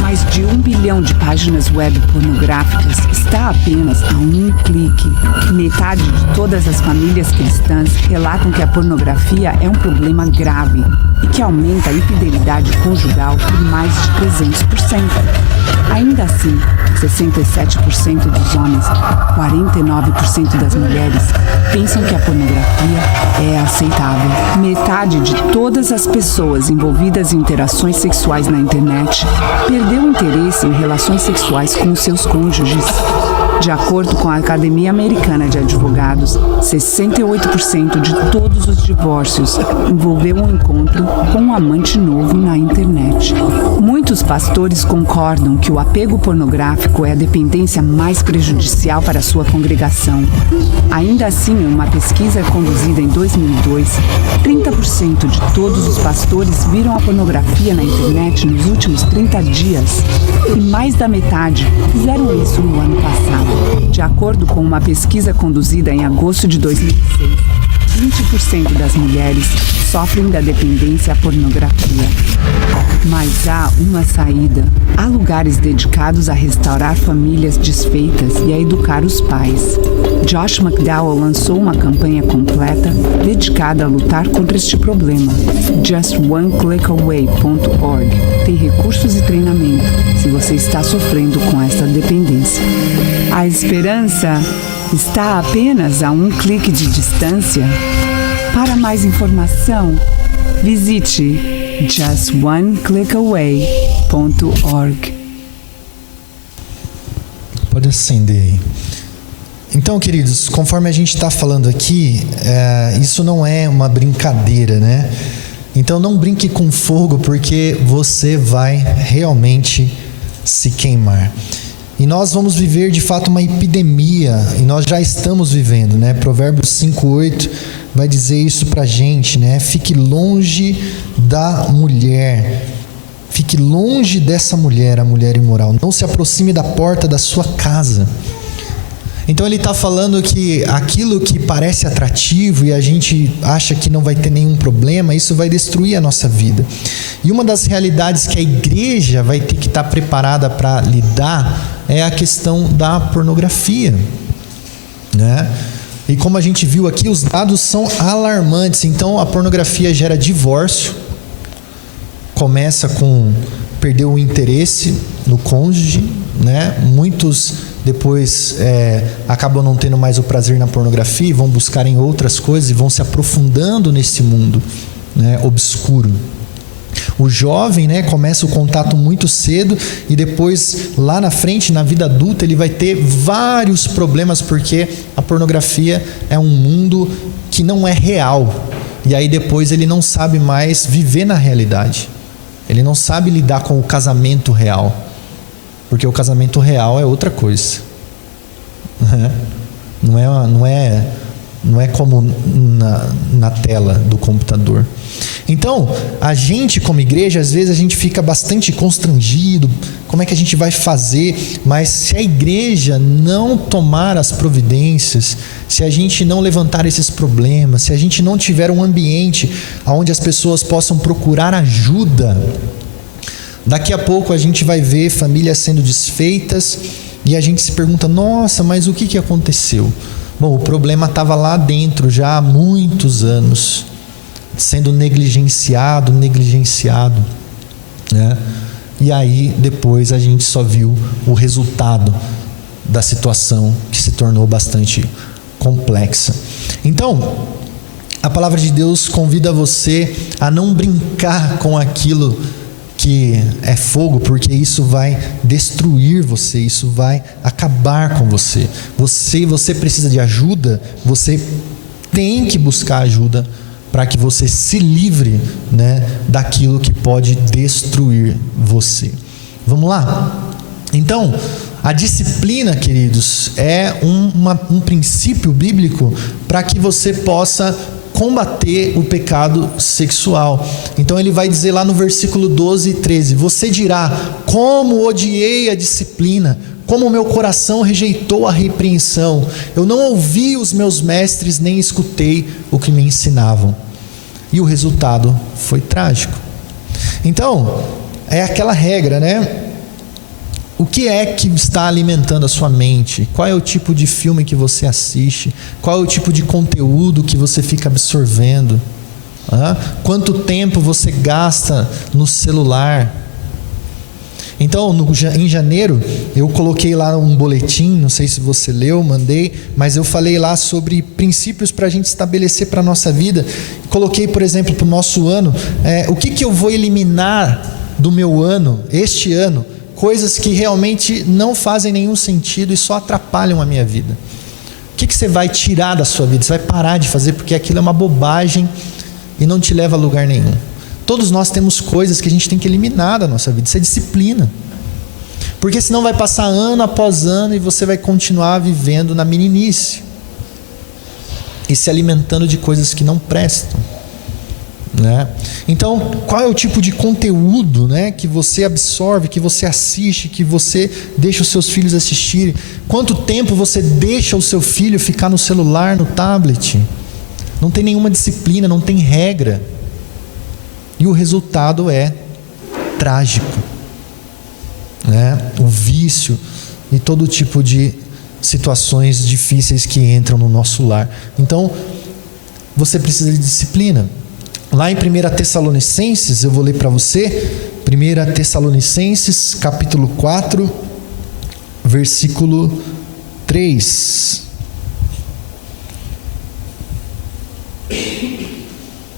Mais de 1 bilhão de páginas web pornográficas está apenas a um clique. Metade de todas as famílias cristãs relatam que a pornografia é um problema grave e que aumenta a infidelidade conjugal por mais de 300%. Ainda assim, 67% dos homens, 49% das mulheres pensam que a pornografia é aceitável. Metade de todas as pessoas envolvidas em interações sexuais na internet perdeu interesse em relações sexuais com os seus cônjuges. De acordo com a Academia Americana de Advogados, 68% de todos os divórcios envolveu um encontro com um amante novo na internet. Muitos pastores concordam que o apego pornográfico é a dependência mais prejudicial para a sua congregação. Ainda assim, em uma pesquisa conduzida em 2002, 30% de todos os pastores viram a pornografia na internet nos últimos 30 dias e mais da metade fizeram isso no ano passado. De acordo com uma pesquisa conduzida em agosto de 2006, 20% das mulheres sofrem da dependência à pornografia. Mas há uma saída. Há lugares dedicados a restaurar famílias desfeitas e a educar os pais. Josh McDowell lançou uma campanha completa dedicada a lutar contra este problema. JustOneClickAway.org tem recursos e treinamento se você está sofrendo com essa dependência. A esperança está apenas a um clique de distância. Para mais informação, visite JustOneClickAway.org. Pode acender aí. Então, queridos, conforme a gente está falando aqui, isso não é uma brincadeira, né? Então não brinque com fogo, porque você vai realmente se queimar. E nós vamos viver de fato uma epidemia, e nós já estamos vivendo, né? Provérbios 5:8 vai dizer isso pra gente, né? Fique longe da mulher. Fique longe dessa mulher, a mulher imoral. Não se aproxime da porta da sua casa. Então ele está falando que aquilo que parece atrativo e a gente acha que não vai ter nenhum problema, isso vai destruir a nossa vida. E uma das realidades que a igreja vai ter que estar preparada para lidar é a questão da pornografia, né? E como a gente viu aqui, os dados são alarmantes. Então a pornografia gera divórcio, começa com perder o interesse no cônjuge, né? Muitos depois acabam não tendo mais o prazer na pornografia e vão buscar em outras coisas e vão se aprofundando nesse mundo, né, obscuro. O jovem, né, começa o contato muito cedo e depois lá na frente, na vida adulta, ele vai ter vários problemas, porque a pornografia é um mundo que não é real. E aí depois ele não sabe mais viver na realidade. Ele não sabe lidar com o casamento real. Porque o casamento real é outra coisa. Não é como na tela do computador. Então, a gente como igreja, às vezes a gente fica bastante constrangido. Como é que a gente vai fazer? Mas se a igreja não tomar as providências, se a gente não levantar esses problemas, se a gente não tiver um ambiente onde as pessoas possam procurar ajuda, daqui a pouco a gente vai ver famílias sendo desfeitas e a gente se pergunta: nossa, mas o que aconteceu? Bom, o problema estava lá dentro já há muitos anos, sendo negligenciado, né? E aí depois a gente só viu o resultado da situação, que se tornou bastante complexa. Então, a palavra de Deus convida você a não brincar com aquilo que é fogo, porque isso vai destruir você, isso vai acabar com você. Você precisa de ajuda, você tem que buscar ajuda para que você se livre, né, daquilo que pode destruir você. Vamos lá? Então, a disciplina, queridos, é um princípio bíblico para que você possa combater o pecado sexual. Então ele vai dizer lá no versículo 12 e 13: você dirá: como odiei a disciplina, como meu coração rejeitou a repreensão. Eu não ouvi os meus mestres, nem escutei o que me ensinavam. E o resultado foi trágico. Então, é aquela regra, né? O que é que está alimentando a sua mente? Qual é o tipo de filme que você assiste? Qual é o tipo de conteúdo que você fica absorvendo? Quanto tempo você gasta no celular? Então, em janeiro, eu coloquei lá um boletim, não sei se você leu, mandei, mas eu falei lá sobre princípios para a gente estabelecer para a nossa vida. Coloquei, por exemplo, para o nosso ano, o que eu vou eliminar do meu ano, este ano, coisas que realmente não fazem nenhum sentido e só atrapalham a minha vida. O que você vai tirar da sua vida? Você vai parar de fazer porque aquilo é uma bobagem e não te leva a lugar nenhum. Todos nós temos coisas que a gente tem que eliminar da nossa vida. Isso é disciplina. Porque senão vai passar ano após ano e você vai continuar vivendo na meninice e se alimentando de coisas que não prestam, né? Então, qual é o tipo de conteúdo, né, que você absorve, que você assiste, que você deixa os seus filhos assistirem? Quanto tempo você deixa o seu filho ficar no celular, no tablet? Não tem nenhuma disciplina, não tem regra. E o resultado é trágico, né? O vício e todo tipo de situações difíceis que entram no nosso lar. Então, você precisa de disciplina. Lá em 1 Tessalonicenses, eu vou ler para você, 1 Tessalonicenses, capítulo 4, versículo 3.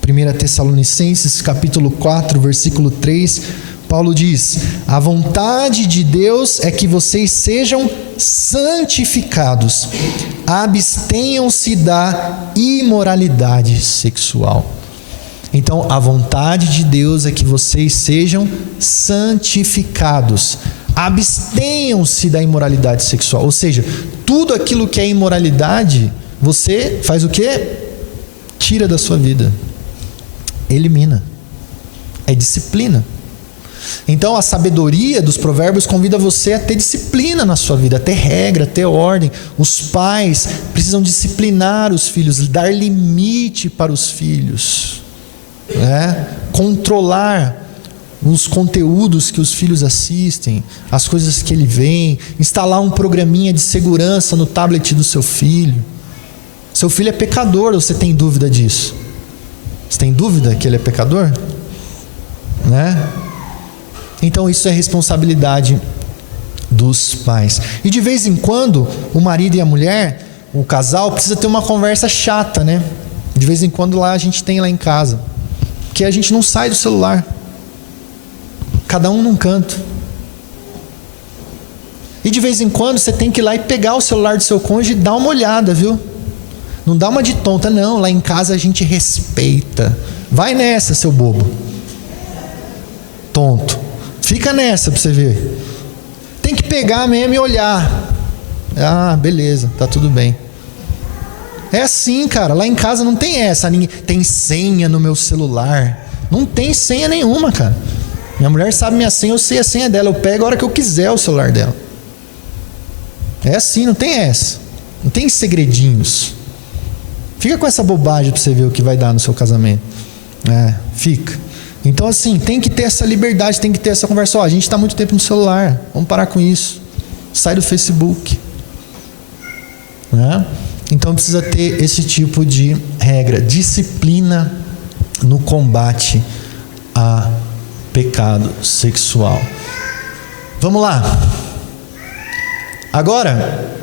1 Tessalonicenses, capítulo 4, versículo 3, Paulo diz: a vontade de Deus é que vocês sejam santificados, abstenham-se da imoralidade sexual. Então, a vontade de Deus é que vocês sejam santificados, abstenham-se da imoralidade sexual. Ou seja, tudo aquilo que é imoralidade, você faz o quê? Tira da sua vida. Elimina. É disciplina. Então a sabedoria dos provérbios convida você a ter disciplina na sua vida, a ter regra, a ter ordem. Os pais precisam disciplinar os filhos, dar limite para os filhos, né? Controlar os conteúdos que os filhos assistem, as coisas que ele vê, instalar um programinha de segurança no tablet do seu filho. Seu filho é pecador, você tem dúvida disso? Você tem dúvida que ele é pecador? Né? Então isso é responsabilidade dos pais. E de vez em quando, o marido e a mulher, o casal, precisa ter uma conversa chata, né? De vez em quando lá a gente tem lá em casa. Porque a gente não sai do celular. Cada um num canto. E de vez em quando você tem que ir lá e pegar o celular do seu cônjuge e dar uma olhada, viu? Não dá uma de tonta, não. Lá em casa a gente respeita. Vai nessa, seu bobo. Tonto. Fica nessa pra você ver. Tem que pegar mesmo e olhar. Ah, beleza, tá tudo bem. É assim, cara. Lá em casa não tem essa. Ninguém tem senha no meu celular. Não tem senha nenhuma, cara. Minha mulher sabe minha senha, eu sei a senha dela. Eu pego a hora que eu quiser o celular dela. É assim, não tem essa. Não tem segredinhos. Fica com essa bobagem para você ver o que vai dar no seu casamento. Fica. Então assim, tem que ter essa liberdade, tem que ter essa conversa. A gente está muito tempo no celular, vamos parar com isso. Sai do Facebook. Né? Então precisa ter esse tipo de regra. Disciplina no combate a pecado sexual. Vamos lá. Agora,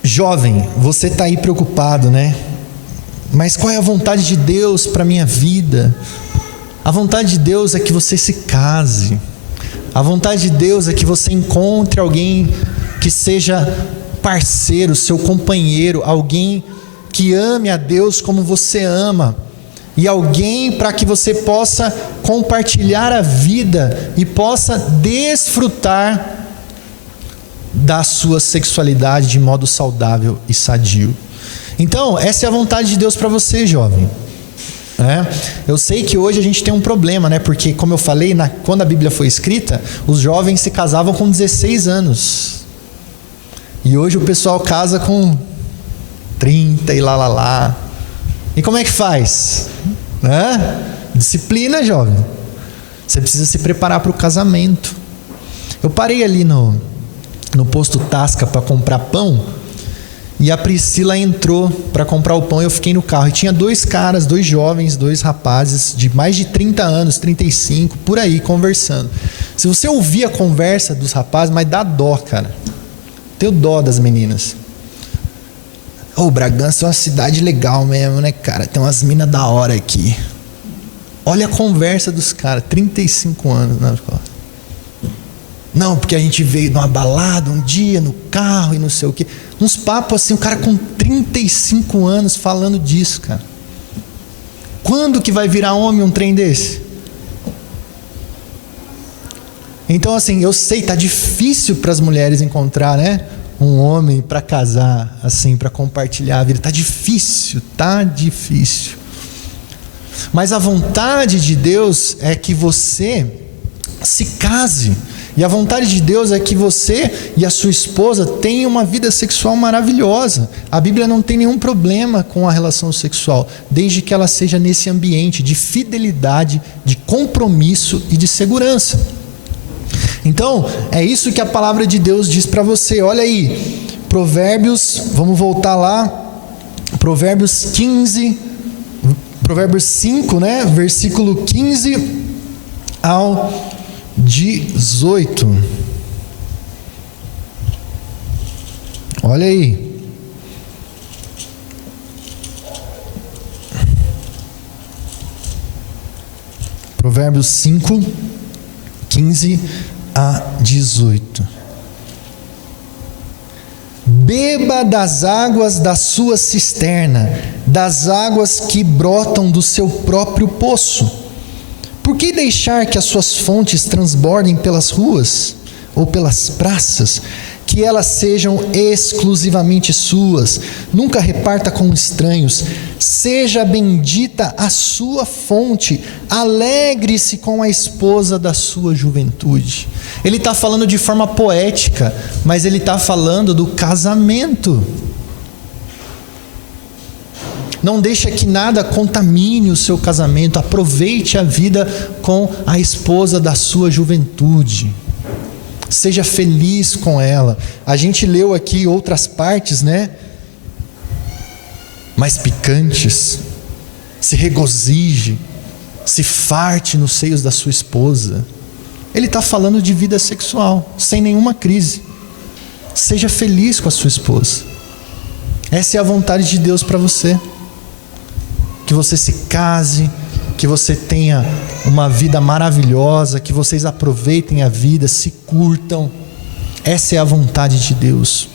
jovem, você está aí preocupado, né? Mas qual é a vontade de Deus para a minha vida? A vontade de Deus é que você se case. A vontade de Deus é que você encontre alguém que seja parceiro, seu companheiro, alguém que ame a Deus como você ama. E alguém para que você possa compartilhar a vida e possa desfrutar da sua sexualidade de modo saudável e sadio. Então, essa é a vontade de Deus para você, jovem. Eu sei que hoje a gente tem um problema, né? Porque, como eu falei, quando a Bíblia foi escrita, os jovens se casavam com 16 anos. E hoje o pessoal casa com 30 e lá. E como é que faz? Disciplina, jovem. Você precisa se preparar para o casamento. Eu parei ali no posto Tasca para comprar pão. E a Priscila entrou para comprar o pão e eu fiquei no carro. E tinha 2 caras, 2 jovens, 2 rapazes de mais de 30 anos, 35, por aí, conversando. Se você ouvir a conversa dos rapazes, mas dá dó, cara. Tenho dó das meninas. Bragança é uma cidade legal mesmo, né, cara? Tem umas minas da hora aqui. Olha a conversa dos caras, 35 anos na escola. Não, porque a gente veio de uma balada um dia no carro e não sei o quê. Uns papos assim, um cara com 35 anos falando disso, cara. Quando que vai virar homem um trem desse? Então assim, eu sei, tá difícil para as mulheres encontrar, né? Um homem para casar, assim, para compartilhar a vida. Tá difícil. Mas a vontade de Deus é que você se case. E a vontade de Deus é que você e a sua esposa tenham uma vida sexual maravilhosa. A Bíblia não tem nenhum problema com a relação sexual, desde que ela seja nesse ambiente de fidelidade, de compromisso e de segurança. Então, é isso que a palavra de Deus diz para você. Olha aí, Provérbios, vamos voltar lá, Provérbios 5, né? Versículo 15 ao 18. Olha aí. Provérbios 5, 15 a 18. Beba das águas da sua cisterna, das águas que brotam do seu próprio poço. Por que deixar que as suas fontes transbordem pelas ruas ou pelas praças? Que elas sejam exclusivamente suas. Nunca reparta com estranhos. Seja bendita a sua fonte. Alegre-se com a esposa da sua juventude. Ele está falando de forma poética, mas ele está falando do casamento. Não deixa que nada contamine o seu casamento. Aproveite a vida com a esposa da sua juventude. Seja feliz com ela. A gente leu aqui outras partes, né? Mais picantes. Se regozije, se farte nos seios da sua esposa. Ele está falando de vida sexual, sem nenhuma crise. Seja feliz com a sua esposa. Essa é a vontade de Deus para você. Que você se case, que você tenha uma vida maravilhosa, que vocês aproveitem a vida, se curtam. Essa é a vontade de Deus.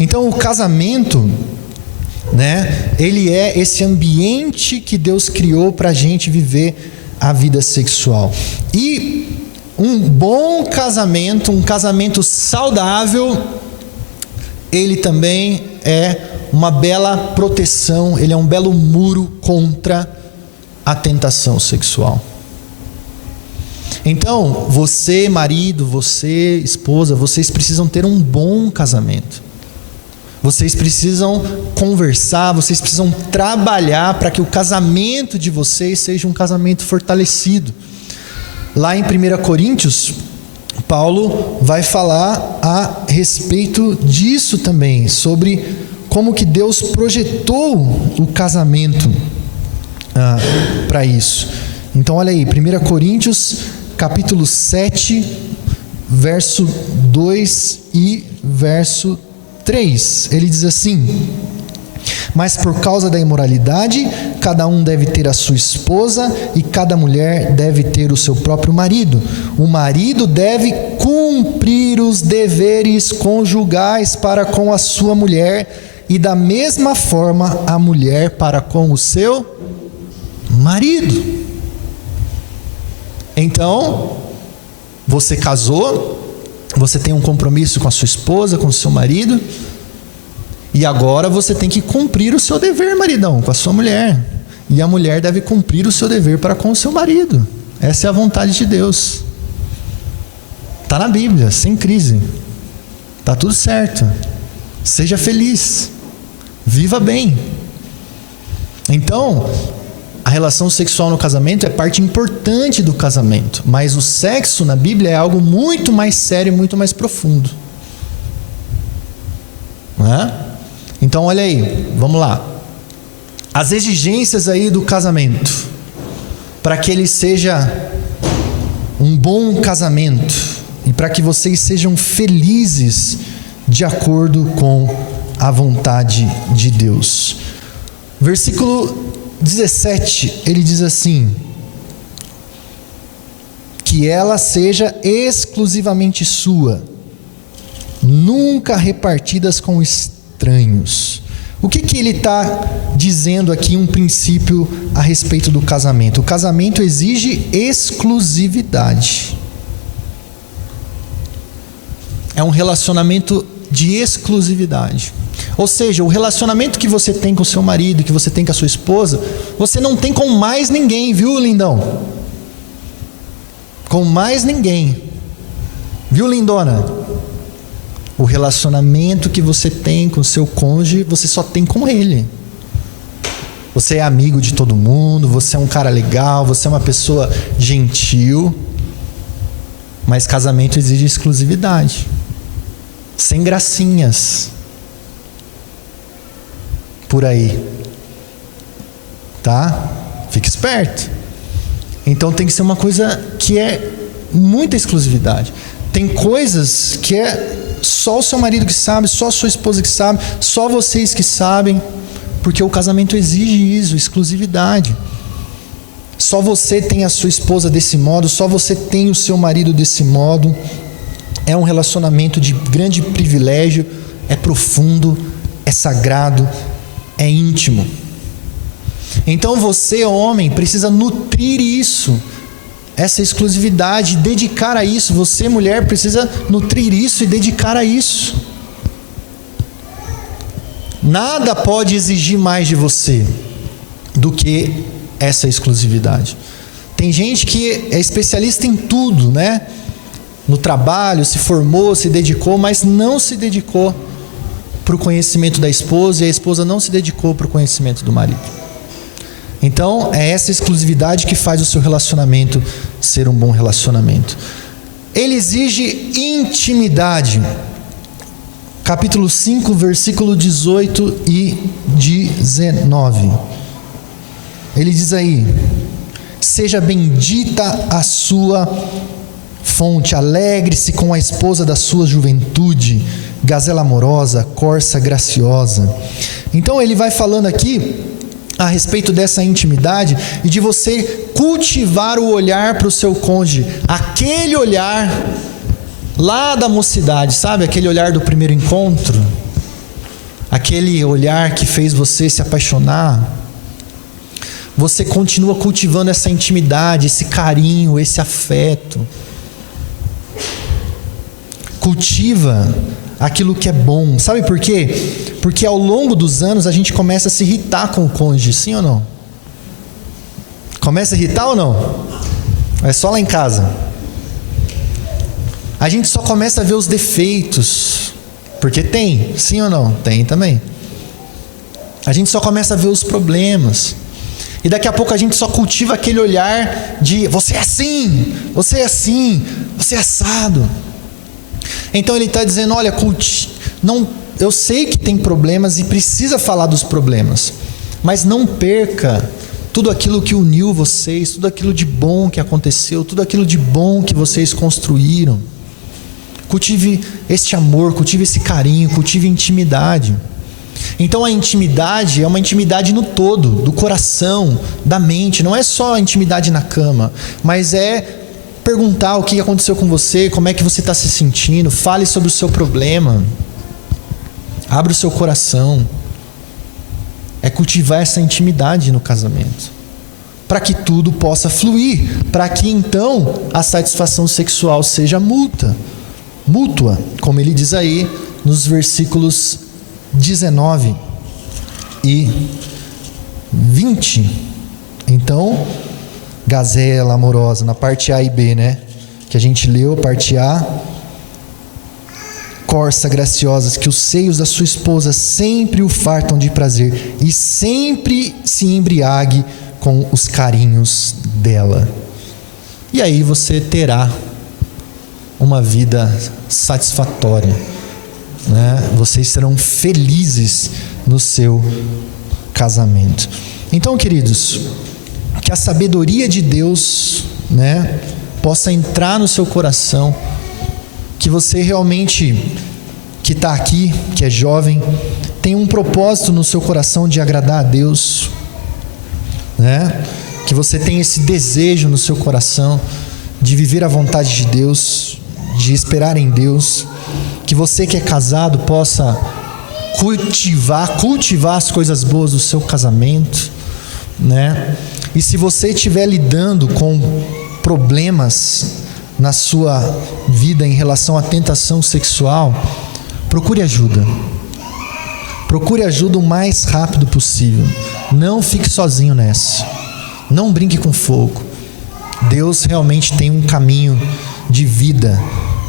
Então o casamento, né, ele é esse ambiente que Deus criou para a gente viver a vida sexual. E um bom casamento, um casamento saudável, ele também é uma bela proteção, ele é um belo muro contra a tentação sexual. Então, você marido, você esposa, vocês precisam ter um bom casamento. Vocês precisam conversar, vocês precisam trabalhar para que o casamento de vocês seja um casamento fortalecido. Lá em 1 Coríntios, Paulo vai falar a respeito disso também, sobre como que Deus projetou o casamento para isso. Então olha aí, 1 Coríntios capítulo 7, verso 2 e verso 3. Ele diz assim: mas por causa da imoralidade, cada um deve ter a sua esposa e cada mulher deve ter o seu próprio marido. O marido deve cumprir os deveres conjugais para com a sua mulher, e da mesma forma a mulher para com o seu marido. Então, você casou, você tem um compromisso com a sua esposa, com o seu marido, e agora você tem que cumprir o seu dever, maridão, com a sua mulher. E a mulher deve cumprir o seu dever para com o seu marido. Essa é a vontade de Deus. Está na Bíblia, sem crise. Está tudo certo. Seja feliz. Viva bem. Então, a relação sexual no casamento é parte importante do casamento, mas o sexo na Bíblia é algo muito mais sério, muito mais profundo. Não é? Então olha aí, vamos lá. As exigências aí do casamento, para que ele seja um bom casamento e para que vocês sejam felizes de acordo com a vontade de Deus. Versículo 17, ele diz assim: que ela seja exclusivamente sua, nunca repartidas com estranhos. O que ele está dizendo aqui, um princípio a respeito do casamento? O casamento exige exclusividade. É um relacionamento de exclusividade. Ou seja, o relacionamento que você tem com o seu marido, que você tem com a sua esposa, você não tem com mais ninguém, viu, lindão? Com mais ninguém. Viu, lindona? O relacionamento que você tem com o seu cônjuge, você só tem com ele. Você é amigo de todo mundo, você é um cara legal, você é uma pessoa gentil, mas casamento exige exclusividade. Sem gracinhas por aí, tá? Fique esperto. Então tem que ser uma coisa que é muita exclusividade. Tem coisas que é só o seu marido que sabe, só a sua esposa que sabe, só vocês que sabem, porque o casamento exige isso, exclusividade. Só você tem a sua esposa desse modo, só você tem o seu marido desse modo. É um relacionamento de grande privilégio, é profundo, é sagrado, é íntimo. Então você, homem, precisa nutrir isso, essa exclusividade, dedicar a isso. Você, mulher, precisa nutrir isso e dedicar a isso. Nada pode exigir mais de você do que essa exclusividade. Tem gente que é especialista em tudo, né? No trabalho, se formou, se dedicou, mas não se dedicou para o conhecimento da esposa, e a esposa não se dedicou para o conhecimento do marido. Então, é essa exclusividade que faz o seu relacionamento ser um bom relacionamento. Ele exige intimidade. Capítulo 5, versículo 18 e 19. Ele diz aí: seja bendita a sua fonte, alegre-se com a esposa da sua juventude, gazela amorosa, corça graciosa. Então ele vai falando aqui a respeito dessa intimidade e de você cultivar o olhar para o seu cônjuge, aquele olhar lá da mocidade, sabe? Aquele olhar do primeiro encontro, aquele olhar que fez você se apaixonar. Você continua cultivando essa intimidade, esse carinho, esse afeto. Cultiva aquilo que é bom. Sabe por quê? Porque ao longo dos anos a gente começa a se irritar com o cônjuge, sim ou não? Começa a irritar ou não? É só lá em casa. A gente só começa a ver os defeitos, porque tem, sim ou não? Tem também. A gente só começa a ver os problemas. E daqui a pouco a gente só cultiva aquele olhar de você é assim, você é assim, você é assado. Então ele está dizendo, olha, eu sei que tem problemas e precisa falar dos problemas, mas não perca tudo aquilo que uniu vocês, tudo aquilo de bom que aconteceu, tudo aquilo de bom que vocês construíram. Cultive este amor, cultive esse carinho, cultive intimidade. Então a intimidade é uma intimidade no todo, do coração, da mente. Não é só a intimidade na cama, mas é perguntar o que aconteceu com você, como é que você está se sentindo. Fale sobre o seu problema. Abra o seu coração. É cultivar essa intimidade no casamento, para que tudo possa fluir, para que então a satisfação sexual seja mútua, como ele diz aí nos versículos 19 e 20. Então, gazela amorosa, na parte A e B, né? Que a gente leu, parte A. Corça graciosas, que os seios da sua esposa sempre o fartam de prazer e sempre se embriague com os carinhos dela. E aí você terá uma vida satisfatória. né? Vocês serão felizes no seu casamento. Então, queridos, que a sabedoria de Deus, né, possa entrar no seu coração, que você realmente, que está aqui, que é jovem, tem um propósito no seu coração de agradar a Deus, né? Que você tenha esse desejo no seu coração de viver a vontade de Deus, de esperar em Deus, que você que é casado possa cultivar as coisas boas do seu casamento, né? E se você estiver lidando com problemas na sua vida em relação à tentação sexual, procure ajuda. Procure ajuda o mais rápido possível. Não fique sozinho nessa. Não brinque com fogo. Deus realmente tem um caminho de vida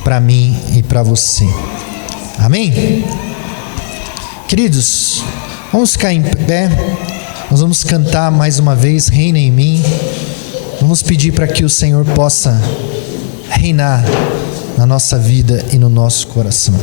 para mim e para você. Amém? Queridos, vamos ficar em pé. Nós vamos cantar mais uma vez, Reina em mim. Vamos pedir para que o Senhor possa reinar na nossa vida e no nosso coração.